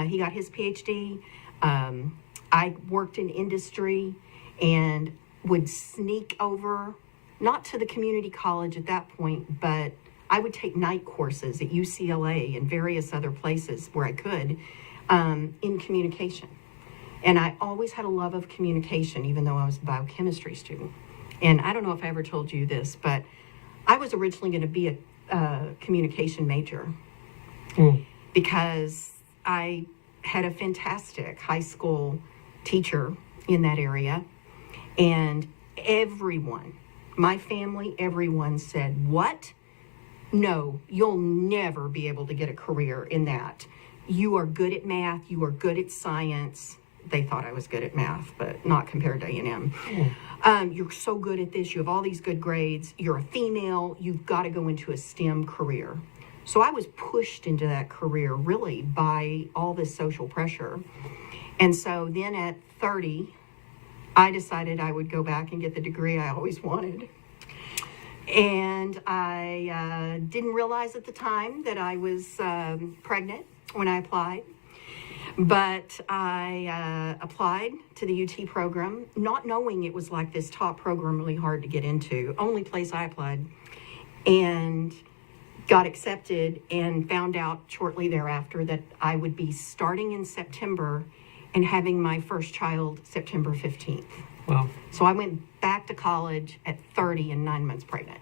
He got his PhD. I worked in industry and would sneak over, not to the community college at that point, but I would take night courses at UCLA and various other places where I could in communication. And I always had a love of communication, even though I was a biochemistry student. And I don't know if I ever told you this, but I was originally going to be a communication major because I had a fantastic high school teacher in that area. And everyone, my family, everyone said, "What? No, you'll never be able to get a career in that. you are good at math, you are good at science. They thought I was good at math, but not compared to A&M. You're so good at this, you have all these good grades, you're a female, you've got to go into a STEM career. So I was pushed into that career really by all this social pressure. And so then at 30, I decided I would go back and get the degree I always wanted. And I didn't realize at the time that I was pregnant when I applied. But I applied to the UT program, not knowing it was like this top program, really hard to get into. Only place I applied. And got accepted and found out shortly thereafter that I would be starting in September and having my first child September 15th. Wow. So I went back to college at 30 and 9 months pregnant.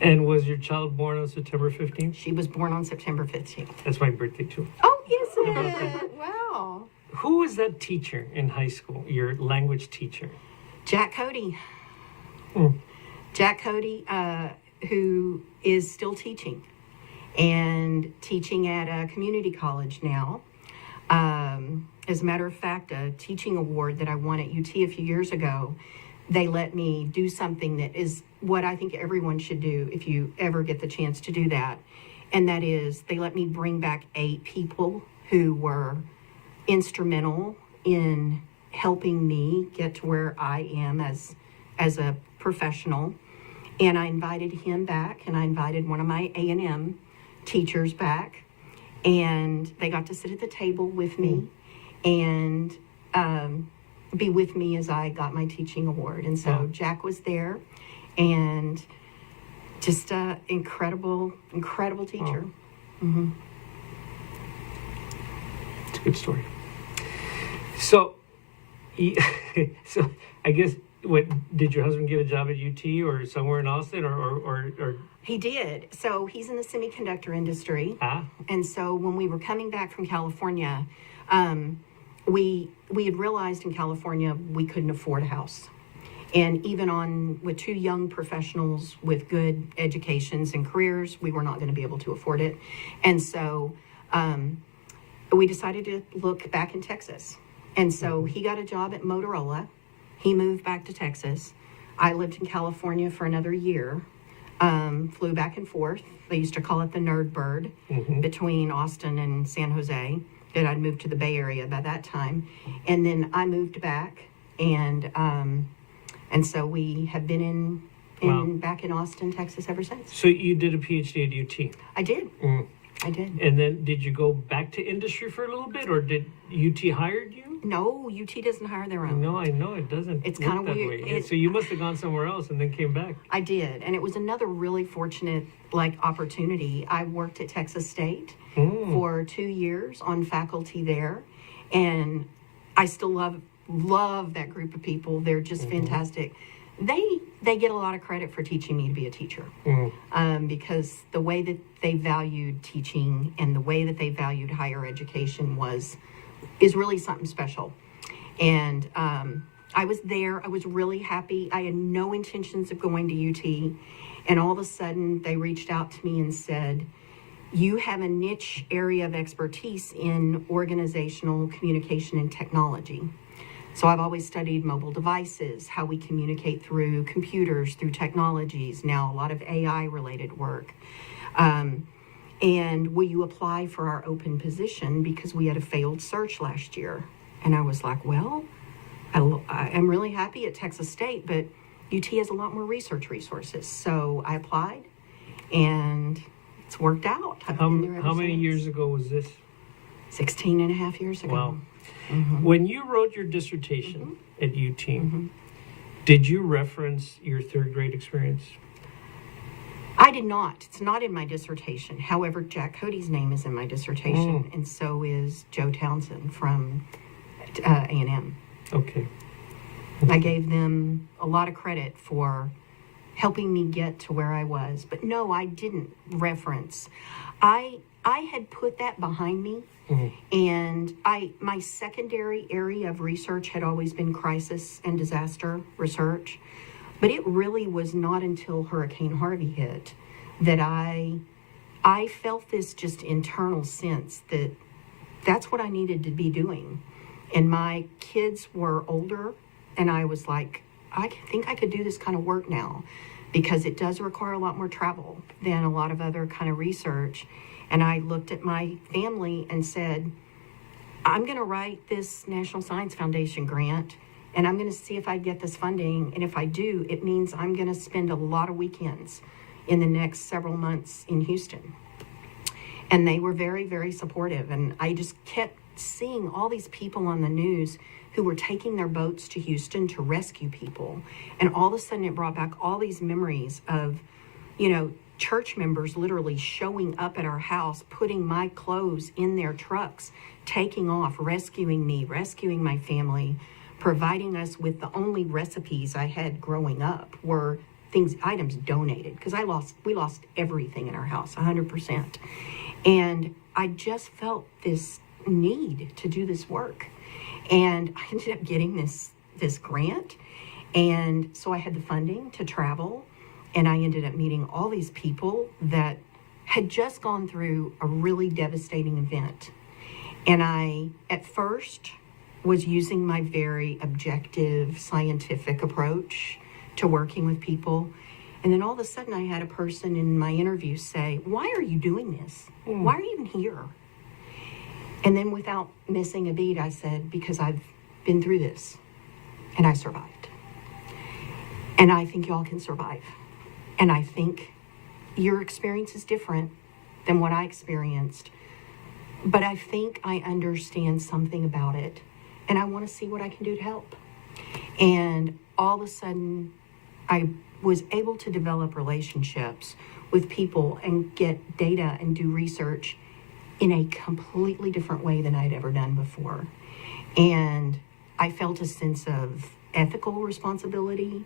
And was your child born on September 15th? She was born on September 15th. That's my birthday too. Oh, is it? Wow. Who was that teacher in high school, your language teacher? Jack Cody. Hmm. Jack Cody, who is still teaching and teaching at a community college now. As a matter of fact, a teaching award that I won at UT a few years ago, they let me do something that is what I think everyone should do if you ever get the chance to do that. And that is, they let me bring back 8 people who were instrumental in helping me get to where I am as a professional. And I invited him back, and I invited one of my A&M teachers back, and they got to sit at the table with me and be with me as I got my teaching award. And so Jack was there, and just an incredible teacher. Mm-hmm. It's a good story. So, so I guess, what, did your husband get a job at UT or somewhere in Austin, or? He did. So he's in the semiconductor industry. And so when we were coming back from California, we had realized in California we couldn't afford a house. And even with 2 young professionals with good educations and careers, we were not going to be able to afford it. And so we decided to look back in Texas. And so he got a job at Motorola. He moved back to Texas. I lived in California for another year, flew back and forth. They used to call it the Nerd Bird, between Austin and San Jose. And I'd moved to the Bay Area by that time. And then I moved back, and so we have been back in Austin, Texas ever since. So you did a PhD at UT? I did. I did. And then did you go back to industry for a little bit, or did UT hired you? No, UT doesn't hire their own. No, I know it doesn't. It's kind kind of of weird. way. So you must have gone somewhere else and then came back. I did, and it was another really fortunate opportunity. I worked at Texas State for 2 years on faculty there, and I still love that group of people. They're just fantastic. They get a lot of credit for teaching me to be a teacher, because the way that they valued teaching and the way that they valued higher education is really something special. And I was there. I was really happy. I had no intentions of going to UT, and all of a sudden they reached out to me and said, "You have a niche area of expertise in organizational communication and technology." So I've always studied mobile devices, how we communicate through computers, through technologies, now a lot of AI-related work. And will you apply for our open position, because we had a failed search last year? And I was like, well, I'm really happy at Texas State, but UT has a lot more research resources. So I applied, and it's worked out. How many years ago was this? 16 and a half years ago. Wow. When you wrote your dissertation at UT, did you reference your 3rd grade experience? I did not. It's not in my dissertation. However, Jack Cody's name is in my dissertation, and so is Joe Townsend from A&M. Okay. I gave them a lot of credit for helping me get to where I was. But no, I didn't reference. I had put that behind me, and my secondary area of research had always been crisis and disaster research. But it really was not until Hurricane Harvey hit that I felt this just internal sense that that's what I needed to be doing. And my kids were older, and I was like, I think I could do this kind of work now, because it does require a lot more travel than a lot of other kind of research. And I looked at my family and said, I'm going to write this National Science Foundation grant, and I'm going to see if I get this funding. And if I do, it means I'm going to spend a lot of weekends in the next several months in Houston. And they were very, very supportive. And I just kept seeing all these people on the news who were taking their boats to Houston to rescue people. And all of a sudden it brought back all these memories of, church members literally showing up at our house, putting my clothes in their trucks, taking off, rescuing me, rescuing my family, providing us with the only recipes I had growing up were items donated, because we lost everything in our house, 100%. And I just felt this need to do this work. And I ended up getting this grant. And so I had the funding to travel, and I ended up meeting all these people that had just gone through a really devastating event. And I, at first, was using my very objective, scientific approach to working with people. And then all of a sudden I had a person in my interview say, why are you doing this? Why are you even here? And then without missing a beat, I said, because I've been through this and I survived. And I think y'all can survive. And I think your experience is different than what I experienced. But I think I understand something about it. And I want to see what I can do to help. And all of a sudden, I was able to develop relationships with people and get data and do research in a completely different way than I'd ever done before. And I felt a sense of ethical responsibility,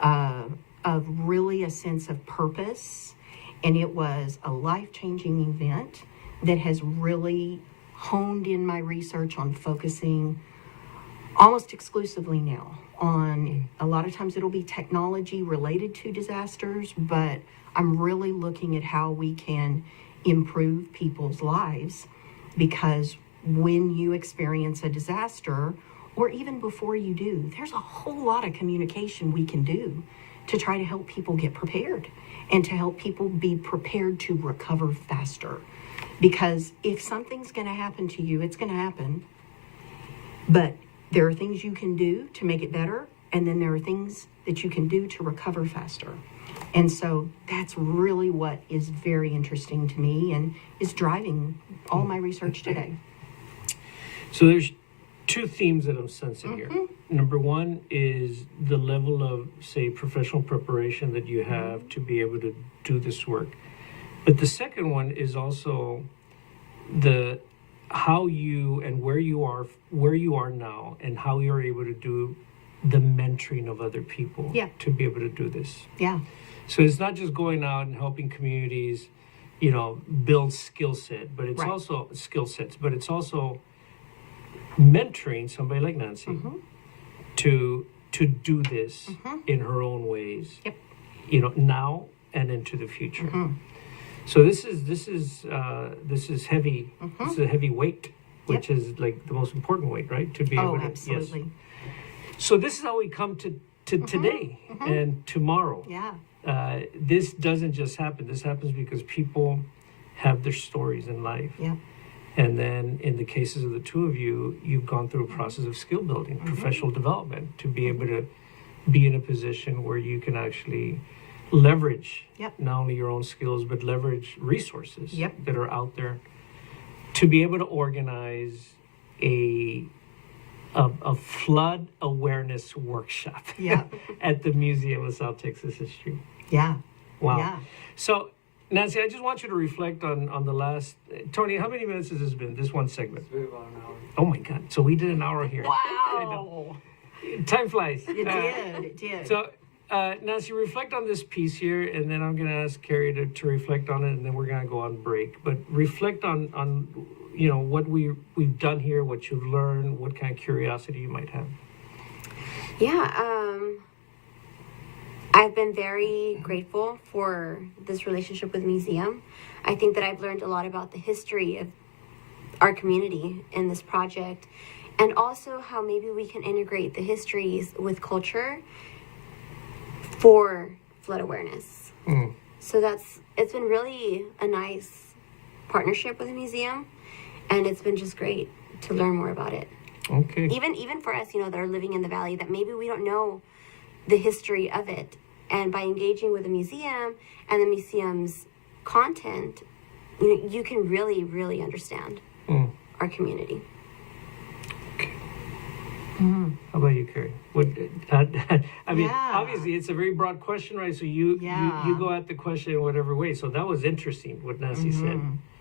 of really a sense of purpose. And it was a life-changing event that has really honed in my research on focusing almost exclusively now on, a lot of times it'll be technology related to disasters, but I'm really looking at how we can improve people's lives, because when you experience a disaster, or even before you do, there's a whole lot of communication we can do to try to help people get prepared and to help people be prepared to recover faster. Because if something's going to happen to you, it's going to happen. But there are things you can do to make it better, and then there are things that you can do to recover faster. And so that's really what is very interesting to me and is driving all my research today. So there's two themes that I'm sensing here. Number one is the level of, say, professional preparation that you have to be able to do this work. But the second one is also the how you and where you are now, and how you're able to do the mentoring of other people to be able to do this. Yeah. So it's not just going out and helping communities, build skill set, but it's also skill sets, but it's also mentoring somebody like Nancy to do this in her own ways. Yep. Now and into the future. So this is heavy. This is a heavy weight, which is like the most important weight, right? To be able to. Absolutely. Yes. So this is how we come to today and tomorrow. Yeah. This doesn't just happen. This happens because people have their stories in life. Yeah. And then in the cases of the two of you, you've gone through a process of skill building, professional development, to be able to be in a position where you can actually leverage not only your own skills, but leverage resources that are out there to be able to organize a flood awareness workshop at the Museum of South Texas History. Yeah. Wow. Yeah. So, Nancy, I just want you to reflect on the last... Tony, how many minutes has this been, this one segment? It's been about an hour. Oh, my God. So we did an hour here. Wow. Time flies. It did. So, Nancy, reflect on this piece here, and then I'm going to ask Keri to reflect on it, and then we're going to go on break. But reflect on what we've done here, what you've learned, what kind of curiosity you might have. Yeah, I've been very grateful for this relationship with museum. I think that I've learned a lot about the history our community in this project, and also how maybe we can integrate the histories with culture for flood awareness. So it's been really a nice partnership with the museum, and it's been just great to learn more about it. Okay. Even for us, that are living in the valley, that maybe we don't know the history of it, and by engaging with the museum and the museum's content, you can really, really understand our community. How about you, Keri? What? I mean, Yeah. obviously, it's a very broad question, right? So you go at the question in whatever way. So that was interesting what Nancy said,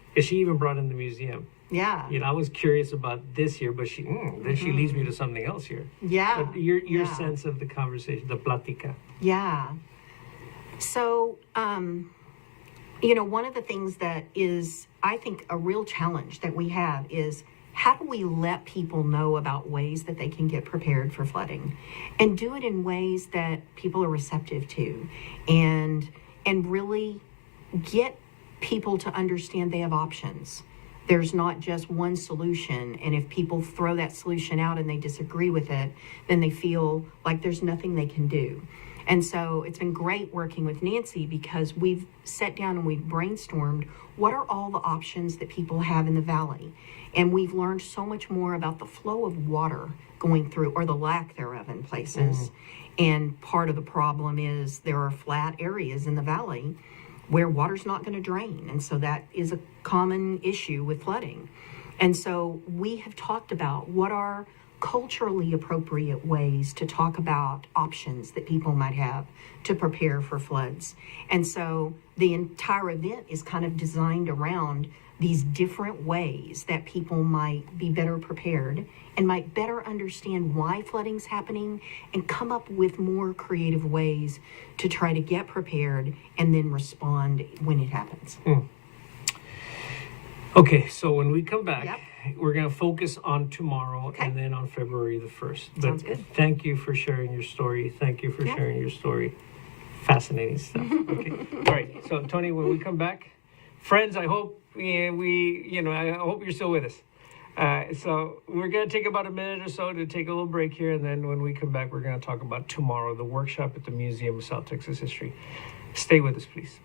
because she even brought in the museum. Yeah. I was curious about this here, but then she leads me to something else here. Yeah. But your sense of the conversation, the plática. Yeah. So, one of the things that is, I think, a real challenge that we have is, how do we let people know about ways that they can get prepared for flooding, and do it in ways that people are receptive to, and really get people to understand they have options. There's not just one solution, and if people throw that solution out and they disagree with it, then they feel like there's nothing they can do. And so it's been great working with Nancy, because we've sat down and we've brainstormed what are all the options that people have in the valley. And we've learned so much more about the flow of water going through, or the lack thereof in places. And part of the problem is there are flat areas in the valley where water's not going to drain. And so that is a common issue with flooding. And so we have talked about what are culturally appropriate ways to talk about options that people might have to prepare for floods. And so the entire event is kind of designed around these different ways that people might be better prepared and might better understand why flooding's happening, and come up with more creative ways to try to get prepared and then respond when it happens. Okay, so when we come back, Yep. we're going to focus on tomorrow Okay. and then on February the 1st. But Sounds good. thank you for sharing your story. Thank you for Yeah. sharing your story. Fascinating stuff. Okay. All right. So, Tony, when we come back, friends, I hope I hope you're still with us. So we're going to take about a minute or so to take a little break here. And then when we come back, we're going to talk about tomorrow, the workshop at the Museum of South Texas History. Stay with us, please.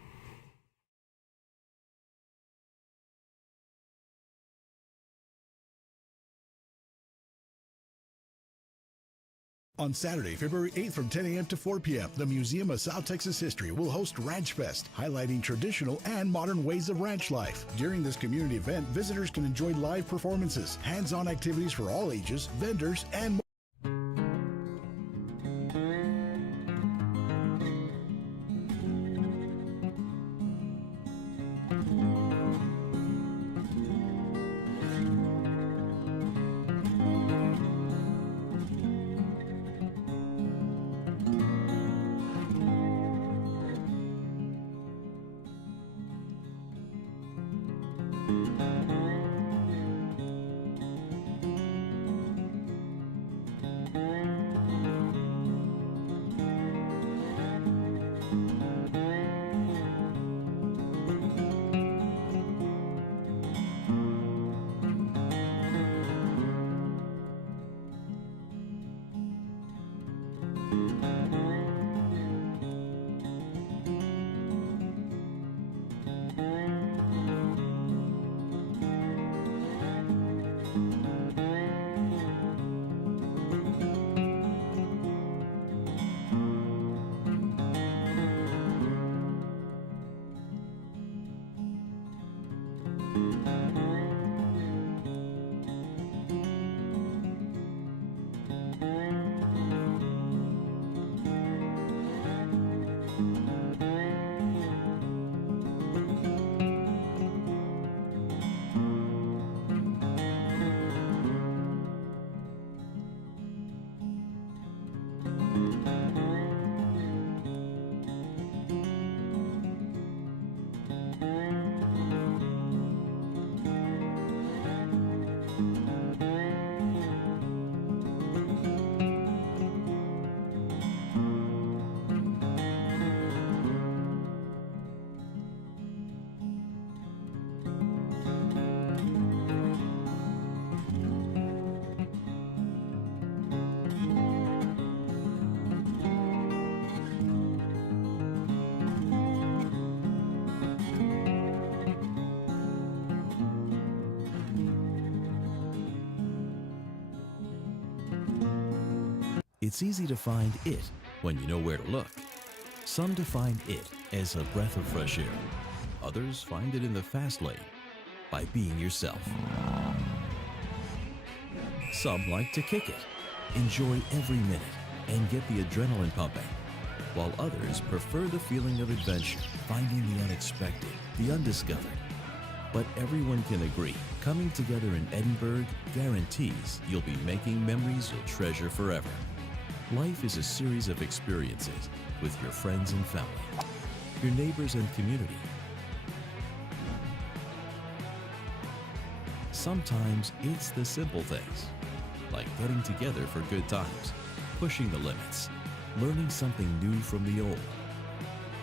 On Saturday, February 8th from 10 a.m. to 4 p.m., the Museum of South Texas History will host Ranch Fest, highlighting traditional and modern ways of ranch life. During this community event, visitors can enjoy live performances, hands-on activities for all ages, vendors, and more. It's easy to find it when you know where to look. Some define it as a breath of fresh air. Others find it in the fast lane by being yourself. Some like to kick it, enjoy every minute, and get the adrenaline pumping, while others prefer the feeling of adventure, finding the unexpected, the undiscovered. But everyone can agree, coming together in Edinburgh guarantees you'll be making memories you'll treasure forever. Life is a series of experiences with your friends and family, your neighbors and community. Sometimes it's the simple things, like getting together for good times, pushing the limits, learning something new from the old,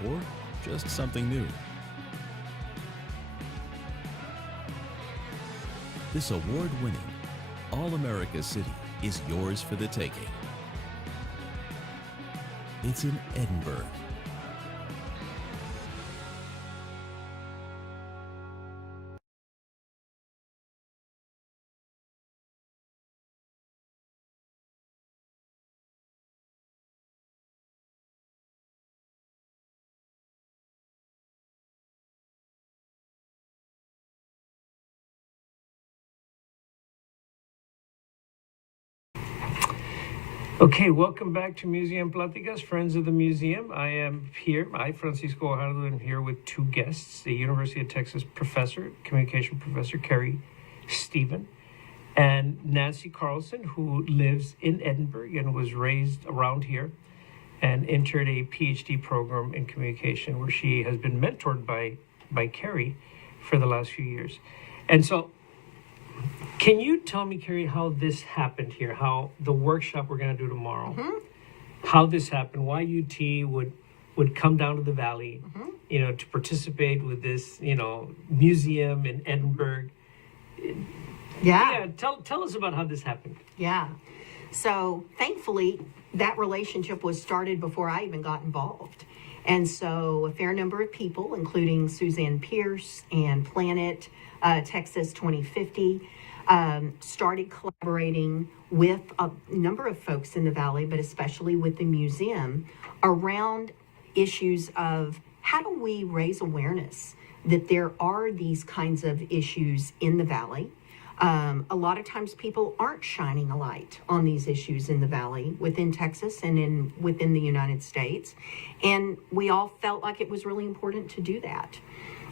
or just something new. This award-winning, All-America City is yours for the taking. It's in Edinburgh. Okay, welcome back to Museum Pláticas, Friends of the Museum. I am here, Francisco Ojardo, and here with two guests, the University of Texas professor, communication professor, Keri Stephen, and Nancy Carlson, who lives in Edinburgh and was raised around here and entered a PhD program in communication where she has been mentored by Keri for the last few years. And so, can you tell me, Keri, how this happened here? How the workshop we're going to do tomorrow, how this happened? Why UT would come down to the Valley, to participate with this, museum in Edinburgh. Yeah. Tell us about how this happened. Yeah. So thankfully, that relationship was started before I even got involved. And so a fair number of people, including Suzanne Pierce and Planet Texas 2050, started collaborating with a number of folks in the Valley, but especially with the museum, around issues of how do we raise awareness that there are these kinds of issues in the Valley. A lot of times people aren't shining a light on these issues in the Valley, within Texas and within the United States. And we all felt like it was really important to do that.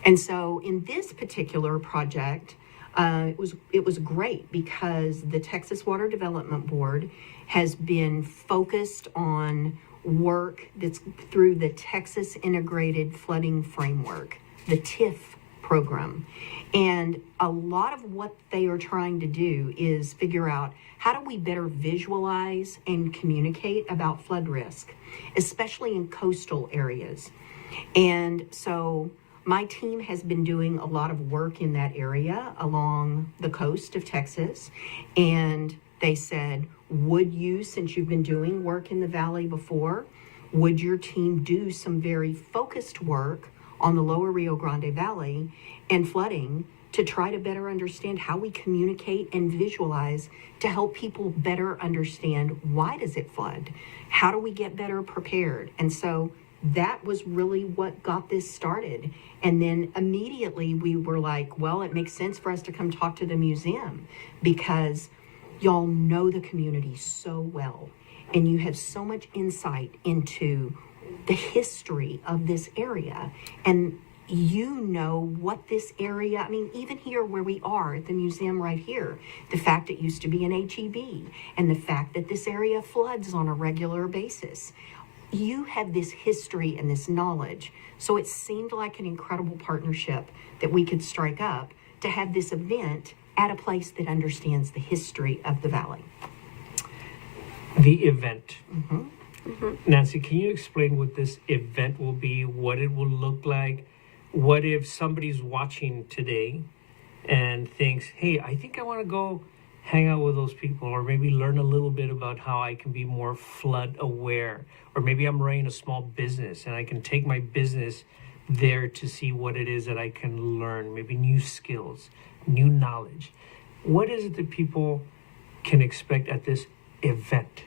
And so in this particular project, it was great because the Texas Water Development Board has been focused on work that's through the Texas Integrated Flooding Framework, the TIF program. And a lot of what they are trying to do is figure out how do we better visualize and communicate about flood risk, especially in coastal areas. And so my team has been doing a lot of work in that area along the coast of Texas. And they said, would you, since you've been doing work in the Valley before, would your team do some very focused work on the lower Rio Grande Valley and flooding to try to better understand how we communicate and visualize to help people better understand why does it flood? How do we get better prepared? And so that was really what got this started. And then immediately we were like, well, it makes sense for us to come talk to the museum because y'all know the community so well. And you have so much insight into the history of this area. And you know what this area, I mean, even here where we are at the museum right here, the fact it used to be an HEB and the fact that this area floods on a regular basis. You have this history and this knowledge. So it seemed like an incredible partnership that we could strike up to have this event at a place that understands the history of the Valley. The event. Nancy, can you explain what this event will be, what it will look like? What if somebody's watching today and thinks, hey, I think I want to go hang out with those people, or maybe learn a little bit about how I can be more flood aware, or maybe I'm running a small business and I can take my business there to see what it is that I can learn, maybe new skills, new knowledge. What is it that people can expect at this event?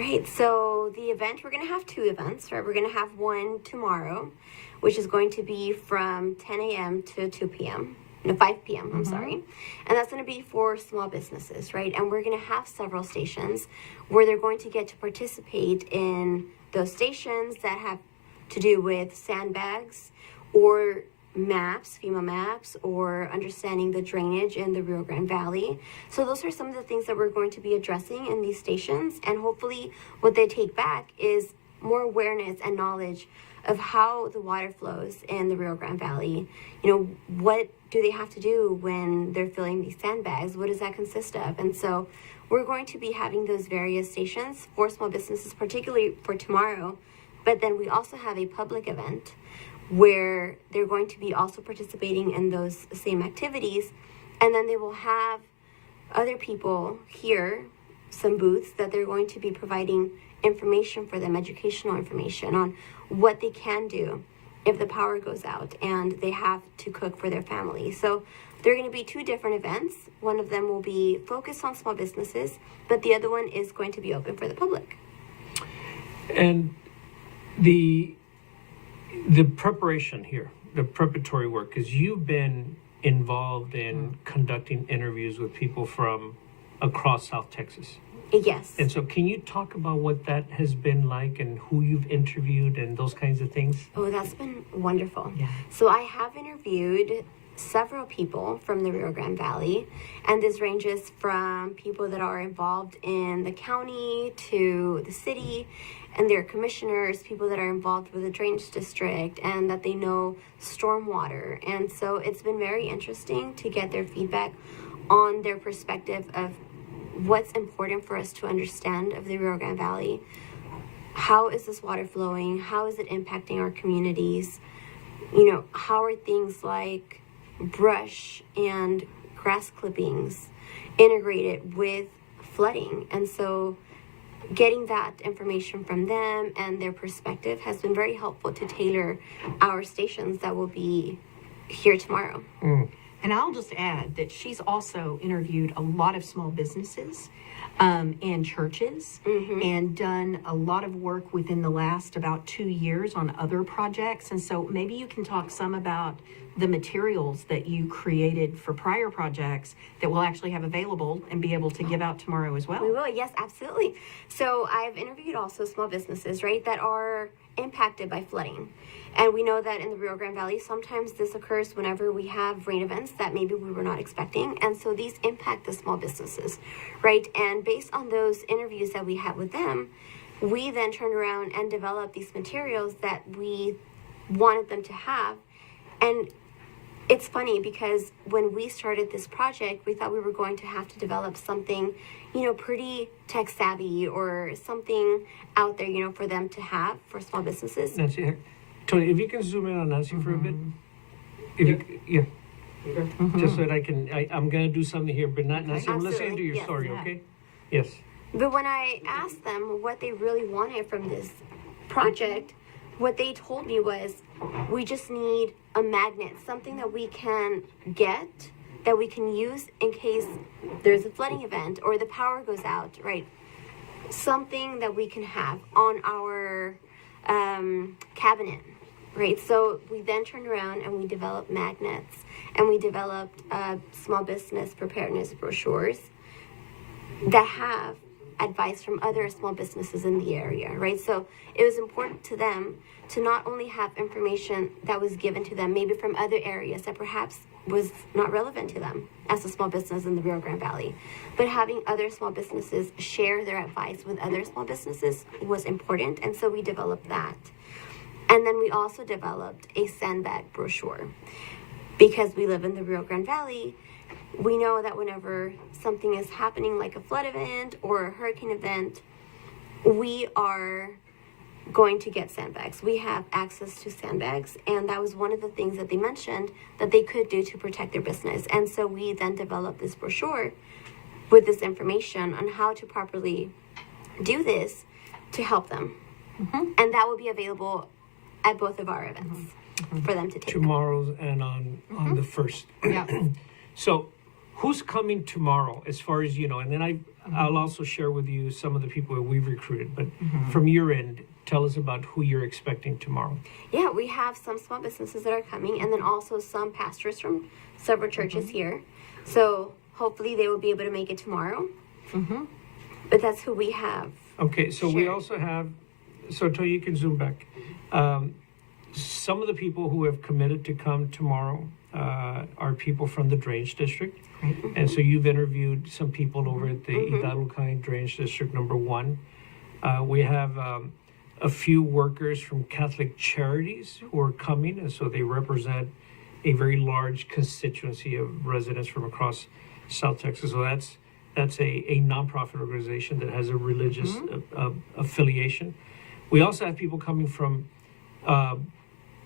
Right, so the event, we're going to have 2 events, right? We're going to have one tomorrow, which is going to be from 10 a.m. to 2 p.m. No, 5 p.m., I'm sorry. And that's going to be for small businesses, right? And we're going to have several stations where they're going to get to participate in those stations that have to do with sandbags or maps, FEMA maps, or understanding the drainage in the Rio Grande Valley. So those are some of the things that we're going to be addressing in these stations. And hopefully what they take back is more awareness and knowledge of how the water flows in the Rio Grande Valley. You know, what do they have to do when they're filling these sandbags? What does that consist of? And so we're going to be having those various stations for small businesses, particularly for tomorrow. But then we also have a public event where they're going to be also participating in those same activities. And then they will have other people here, some booths that they're going to be providing information for them, educational information on what they can do if the power goes out and they have to cook for their family. So there are going to be 2 different events. One of them will be focused on small businesses, but the other one is going to be open for the public. And the preparation here, the preparatory work, because you've been involved in conducting interviews with people from across South Texas. Yes. And so can you talk about what that has been like and who you've interviewed and those kinds of things? Oh, that's been wonderful. Yeah. So I have interviewed several people from the Rio Grande Valley, and this ranges from people that are involved in the county to the city and their commissioners, people that are involved with the drainage district and that they know stormwater. And so it's been very interesting to get their feedback on their perspective of what's important for us to understand of the Rio Grande Valley. How is this water flowing? How is it impacting our communities? You know, how are things like brush and grass clippings integrated with flooding? And so getting that information from them and their perspective has been very helpful to tailor our stations that will be here tomorrow. And I'll just add that she's also interviewed a lot of small businesses and churches and done a lot of work within the last about 2 years on other projects. And so maybe you can talk some about the materials that you created for prior projects that we'll actually have available and be able to give out tomorrow as well. We will, yes, absolutely. So I've interviewed also small businesses, right, that are impacted by flooding. And we know that in the Rio Grande Valley, sometimes this occurs whenever we have rain events that maybe we were not expecting. And so these impact the small businesses, right? And based on those interviews that we had with them, we then turned around and developed these materials that we wanted them to have. And it's funny because when we started this project, we thought we were going to have to develop something, you know, pretty tech savvy or something out there, you know, for them to have for small businesses. Nancy, Tony, if you can zoom in on Nancy for a bit. If you, just so that I'm going to do something here, but not Nancy. I'm listening to your Yes. story, Yeah. okay? Yes. But when I asked them what they really wanted from this project, what they told me was, we just need a magnet, something that we can get, that we can use in case there's a flooding event or the power goes out, right? Something that we can have on our cabinet, right? So we then turned around and we developed magnets and we developed small business preparedness brochures that have advice from other small businesses in the area, right? So it was important to them to not only have information that was given to them, maybe from other areas that perhaps was not relevant to them as a small business in the Rio Grande Valley, but having other small businesses share their advice with other small businesses was important, and so we developed that. And then we also developed a sandbag brochure. Because we live in the Rio Grande Valley, we know that whenever something is happening like a flood event or a hurricane event, we are going to get sandbags. We have access to sandbags, and that was one of the things that they mentioned that they could do to protect their business. And so we then developed this brochure with this information on how to properly do this to help them. And that will be available at both of our events for them to take. Tomorrow's and on the 1st. Yeah. So who's coming tomorrow as far as you know? And then I'll also share with you some of the people that we've recruited. But from your end, tell us about who you're expecting tomorrow. Yeah, we have some small businesses that are coming, and then also some pastors from several churches here. So hopefully they will be able to make it tomorrow. But that's who we have. Okay, so we Sure. also have, so Toy, you can zoom back. Some of the people who have committed to come tomorrow are people from the Drainage District. And so you've interviewed some people over at the Idalucain Drainage District number 1. We have a few workers from Catholic Charities who are coming, and so they represent a very large constituency of residents from across South Texas. So that's a nonprofit organization that has a religious affiliation. We also have people coming from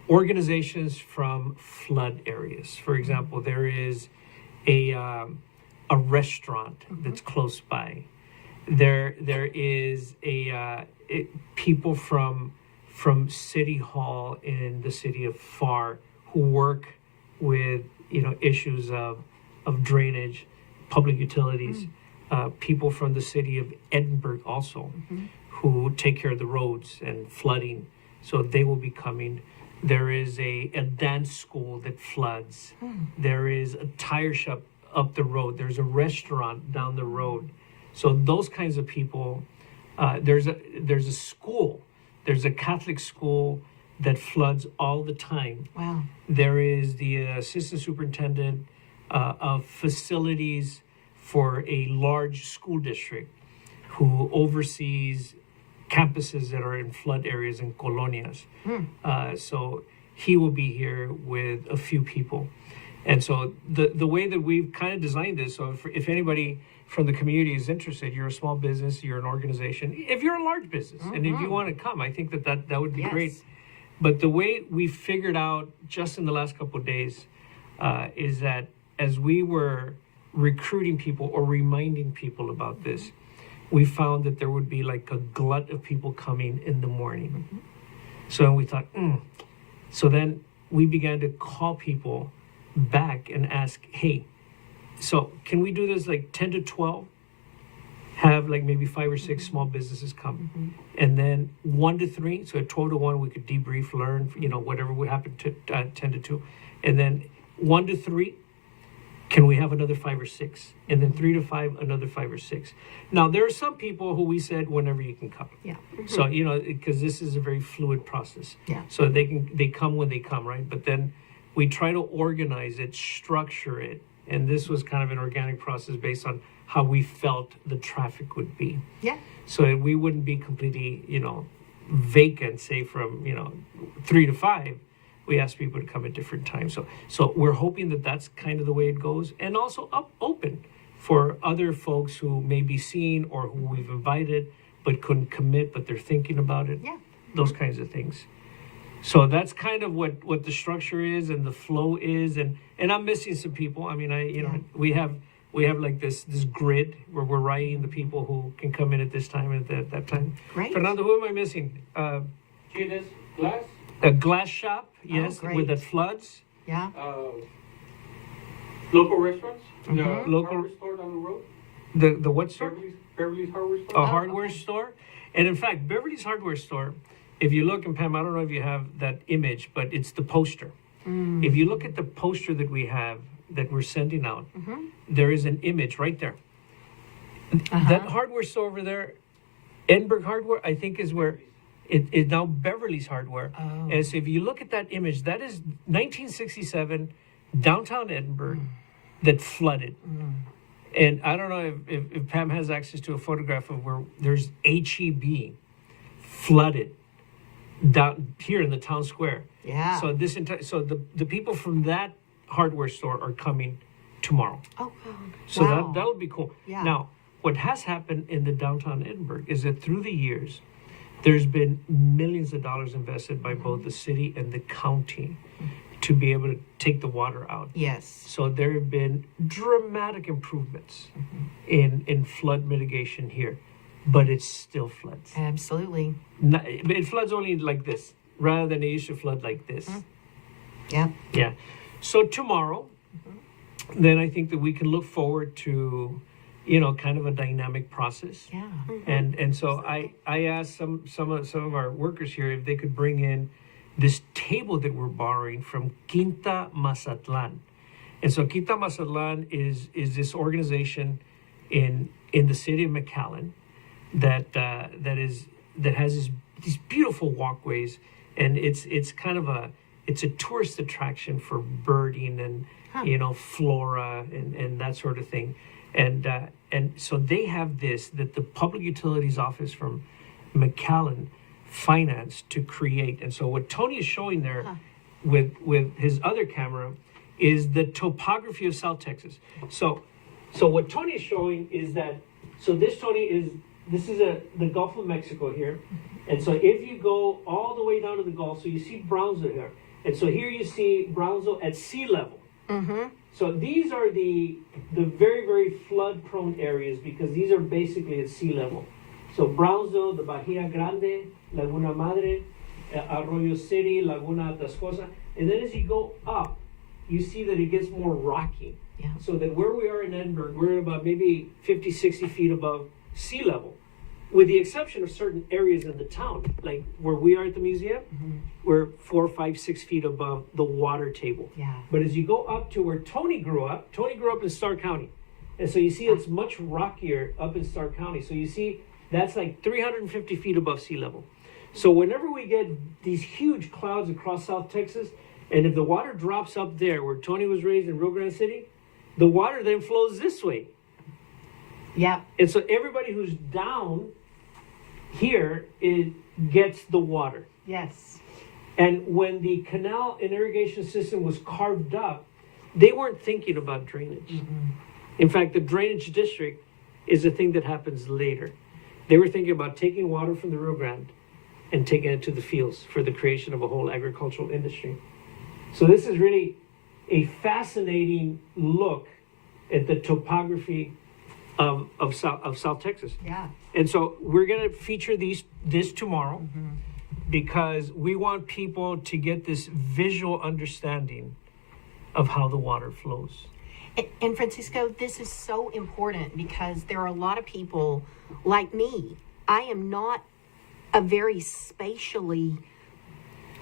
organizations from flood areas. For example, there is a restaurant that's close by. There is people from City Hall in the city of Pharr who work with issues of drainage, public utilities. People from the city of Edinburgh also who take care of the roads and flooding. So they will be coming. There is a dance school that floods. There is a tire shop up the road. There's a restaurant down the road. So those kinds of people. There's a school. There's a Catholic school that floods all the time. Wow. There is the assistant superintendent of facilities for a large school district who oversees campuses that are in flood areas and colonias. So he will be here with a few people. And so the way that we've kind of designed this, so if anybody from the community is interested, you're a small business, you're an organization, if you're a large business, and if you want to come, I think that would be great. But the way we figured out just in the last couple of days is that as we were recruiting people or reminding people about this, we found that there would be like a glut of people coming in the morning. So we thought, So then we began to call people back and ask, hey, so can we do this like 10 to 12? Have like maybe 5 or 6 small businesses come. And then 1 to 3, so at 12 to 1, we could debrief, learn, whatever would happen to 10 to 2. And then 1 to 3, can we have another 5 or 6? And then 3 to 5, another 5 or 6. Now, there are some people who we said, whenever you can come. Yeah. So, because this is a very fluid process. Yeah. So they come when they come, right? But then we try to organize it, structure it. And this was kind of an organic process based on how we felt the traffic would be. Yeah. So we wouldn't be completely, vacant, say from, 3 to 5. We ask people to come at different times. So we're hoping that that's kind of the way it goes, and also open for other folks who may be seen or who we've invited but couldn't commit, but they're thinking about it. Yeah. Those kinds of things. So that's kind of what the structure is and the flow is, and I'm missing some people. I mean, we have like this grid where we're writing the people who can come in at this time and at that time. Great. Fernando, who am I missing? See this glass? A glass shop, yes, great. with the floods. Yeah. Local restaurants? The Local- hardware store down the road? The what store? Beverly's hardware store? A hardware store. And in fact, Beverly's hardware store, if you look, and Pam, I don't know if you have that image, but it's the poster. If you look at the poster that we have, that we're sending out, there is an image right there. That hardware store over there, Edinburgh Hardware, I think is where it is now Beverly's Hardware. And so if you look at that image, that is 1967 downtown Edinburgh that flooded. And I don't know if Pam has access to a photograph of where there's HEB flooded down here in the town square. Yeah. So the people from that hardware store are coming tomorrow. Oh, wow. So Wow. that'll be cool. Yeah. Now, what has happened in the downtown Edinburgh is that through the years, there's been millions of dollars invested by both the city and the county to be able to take the water out. Yes. So there have been dramatic improvements in flood mitigation here, but it still floods. Absolutely. It floods only like this, rather than it used to flood like this. Yeah. Yeah. So tomorrow, then I think that we can look forward to kind of a dynamic process. Yeah. And so I asked some of our workers here if they could bring in this table that we're borrowing from Quinta Mazatlan. And so Quinta Mazatlan is this organization in the city of McAllen that has these beautiful walkways, and it's kind of a tourist attraction for birding and flora and that sort of thing. And so they have this that the Public Utilities Office from McAllen financed to create. And so what Tony is showing there with his other camera is the topography of South Texas. So what Tony is showing is that, so this is the Gulf of Mexico here. And so if you go all the way down to the Gulf, so you see Brownsville here. And so here you see Brownsville at sea level. Mm-hmm. So these are the very, very flood-prone areas because these are basically at sea level. So Brownsville, the Bahia Grande, Laguna Madre, Arroyo City, Laguna Atascosa. And then as you go up, you see that it gets more rocky. Yeah. So that where we are in Edinburgh, we're about maybe 50, 60 feet above sea level, with the exception of certain areas in the town, like where we are at the museum, we're 4, 5, 6 feet above the water table. Yeah. But as you go up to where Tony grew up in Starr County. And so you see it's much rockier up in Starr County. So you see that's like 350 feet above sea level. So whenever we get these huge clouds across South Texas, and if the water drops up there where Tony was raised in Rio Grande City, the water then flows this way. Yeah. And so everybody who's down here gets the water. Yes. And when the canal and irrigation system was carved up, they weren't thinking about drainage. Mm-hmm. In fact, the drainage district is a thing that happens later. They were thinking about taking water from the Rio Grande and taking it to the fields for the creation of a whole agricultural industry. So this is really a fascinating look at the topography of South Texas. Yeah. And so we're going to feature this tomorrow because we want people to get this visual understanding of how the water flows. And Francisco, this is so important because there are a lot of people like me. I am not a very spatially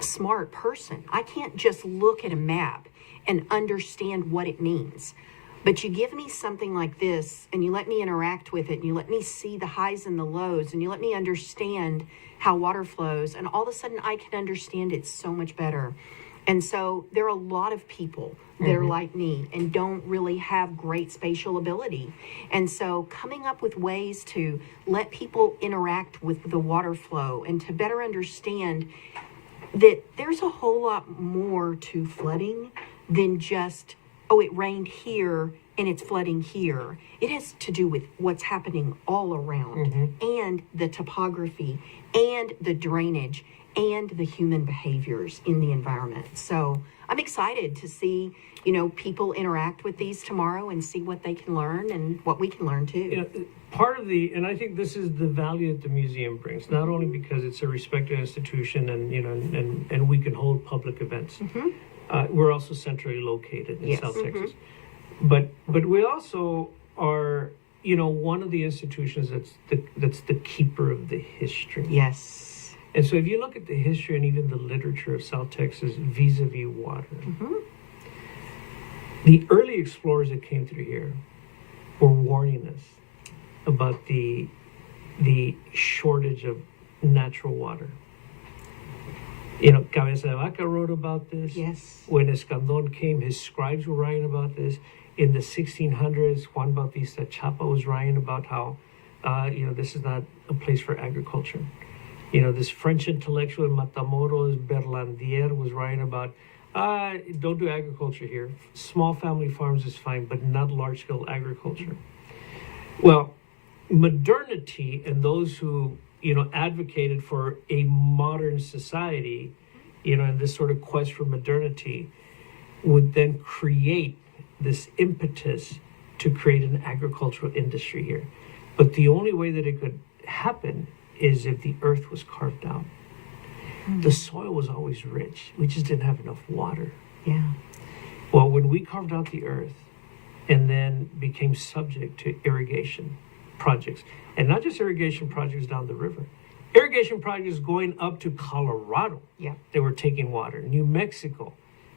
smart person. I can't just look at a map and understand what it means. But you give me something like this and you let me interact with it and you let me see the highs and the lows and you let me understand how water flows, and all of a sudden I can understand it so much better. And so there are a lot of people that are like me and don't really have great spatial ability. And so coming up with ways to let people interact with the water flow and to better understand that there's a whole lot more to flooding than just, oh, it rained here and it's flooding here. It has to do with what's happening all around and the topography and the drainage and the human behaviors in the environment. So I'm excited to see, people interact with these tomorrow and see what they can learn and what we can learn too. Part of and I think this is the value that the museum brings, not only because it's a respected institution and we can hold public events. We're also centrally located in South Texas. But we also are, one of the institutions that's the keeper of the history. Yes. And so if you look at the history and even the literature of South Texas vis-a-vis water, the early explorers that came through here were warning us about the shortage of natural water. Cabeza de Vaca wrote about this. Yes. When Escandon came, his scribes were writing about this. In the 1600s, Juan Bautista Chapa was writing about how, this is not a place for agriculture. This French intellectual in Matamoros, Berlandier, was writing about, don't do agriculture here. Small family farms is fine, but not large-scale agriculture. Well, modernity and those who, advocated for a modern society, and this sort of quest for modernity, would then create this impetus to create an agricultural industry here. But the only way that it could happen is if the earth was carved out. The soil was always rich. We just didn't have enough water. Yeah. Well, when we carved out the earth, and then became subject to irrigation projects. And not just irrigation projects down the river, irrigation projects going up to Colorado. Yeah. They were taking water. New Mexico,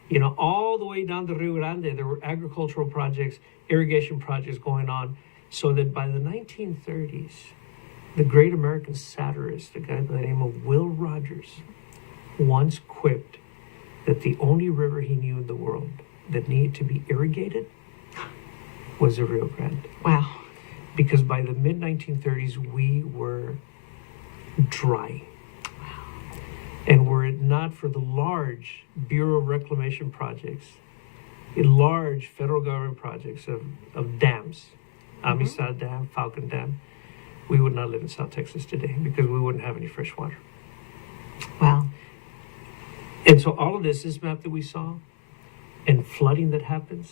you know, all the way down to Rio Grande, there were agricultural projects, irrigation projects going on, so that by the 1930s, the great American satirist, a guy by the name of Will Rogers, once quipped that the only river he knew in the world that needed to be irrigated was the Rio Grande. Wow. Because by the mid-1930s, we were dry. And were it not for the large Bureau of Reclamation projects, large federal government projects of dams, Amistad Dam, Falcon Dam, we would not live in South Texas today because we wouldn't have any fresh water. Wow. And so all of this map that we saw, and flooding that happens,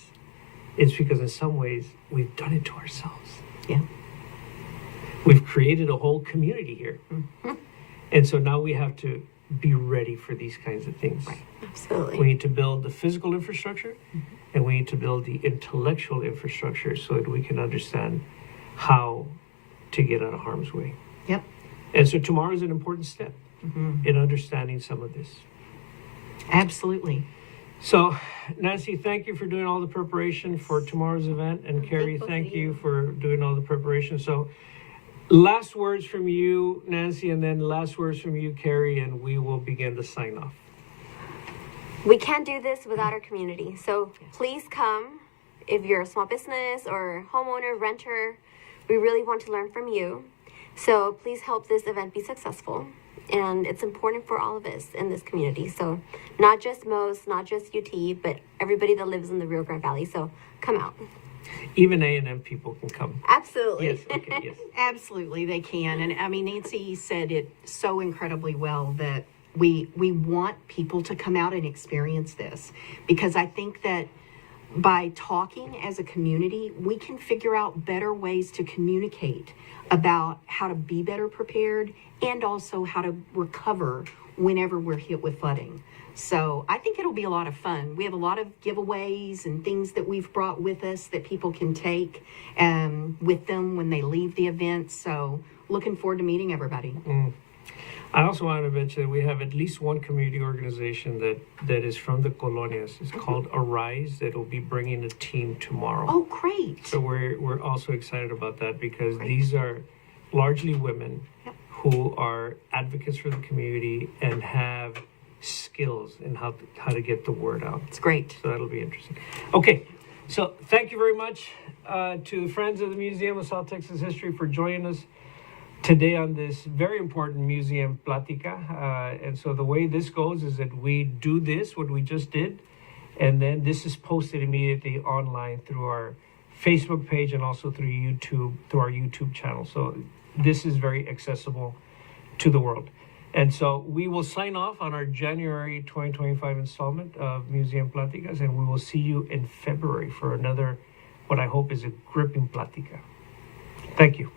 it's because in some ways we've done it to ourselves. Yeah. We've created a whole community here. And so now we have to be ready for these kinds of things. Right. Absolutely. We need to build the physical infrastructure, and we need to build the intellectual infrastructure so that we can understand how to get out of harm's way. Yep. And so tomorrow is an important step in understanding some of this. Absolutely. So, Nancy, thank you for doing all the preparation for tomorrow's event, and Keri, thankful thank for you you. for doing all the preparation. So, last words from you, Nancy, and then last words from you, Keri, and we will begin to sign off. We can't do this without our community. So please come if you're a small business or homeowner, renter. We really want to learn from you. So please help this event be successful. And it's important for all of us in this community. So not just MOS, not just UT, but everybody that lives in the Rio Grande Valley. So come out. Even A&M people can come. Absolutely. Yes, okay, yes. Absolutely, they can. And I mean, Nancy said it so incredibly well that we want people to come out and experience this, because I think that by talking as a community, we can figure out better ways to communicate about how to be better prepared and also how to recover whenever we're hit with flooding. So I think it'll be a lot of fun. We have a lot of giveaways and things that we've brought with us that people can take with them when they leave the event. So looking forward to meeting everybody. I also wanted to mention that we have at least one community organization that is from the colonias. It's called Arise, that will be bringing a team tomorrow. Oh, great. So we're also excited about that, because these are largely women who are advocates for the community and have skills in how to get the word out. It's great. So that'll be interesting. Okay, so thank you very much to the Friends of the Museum of South Texas History for joining us today on this very important museum Plática. And so the way this goes is that we do this, what we just did, and then this is posted immediately online through our Facebook page and also through YouTube, through our YouTube channel. So this is very accessible to the world. And so we will sign off on our January 2025 installment of Museum Pláticas, and we will see you in February for another, what I hope is a gripping Plática. Thank you.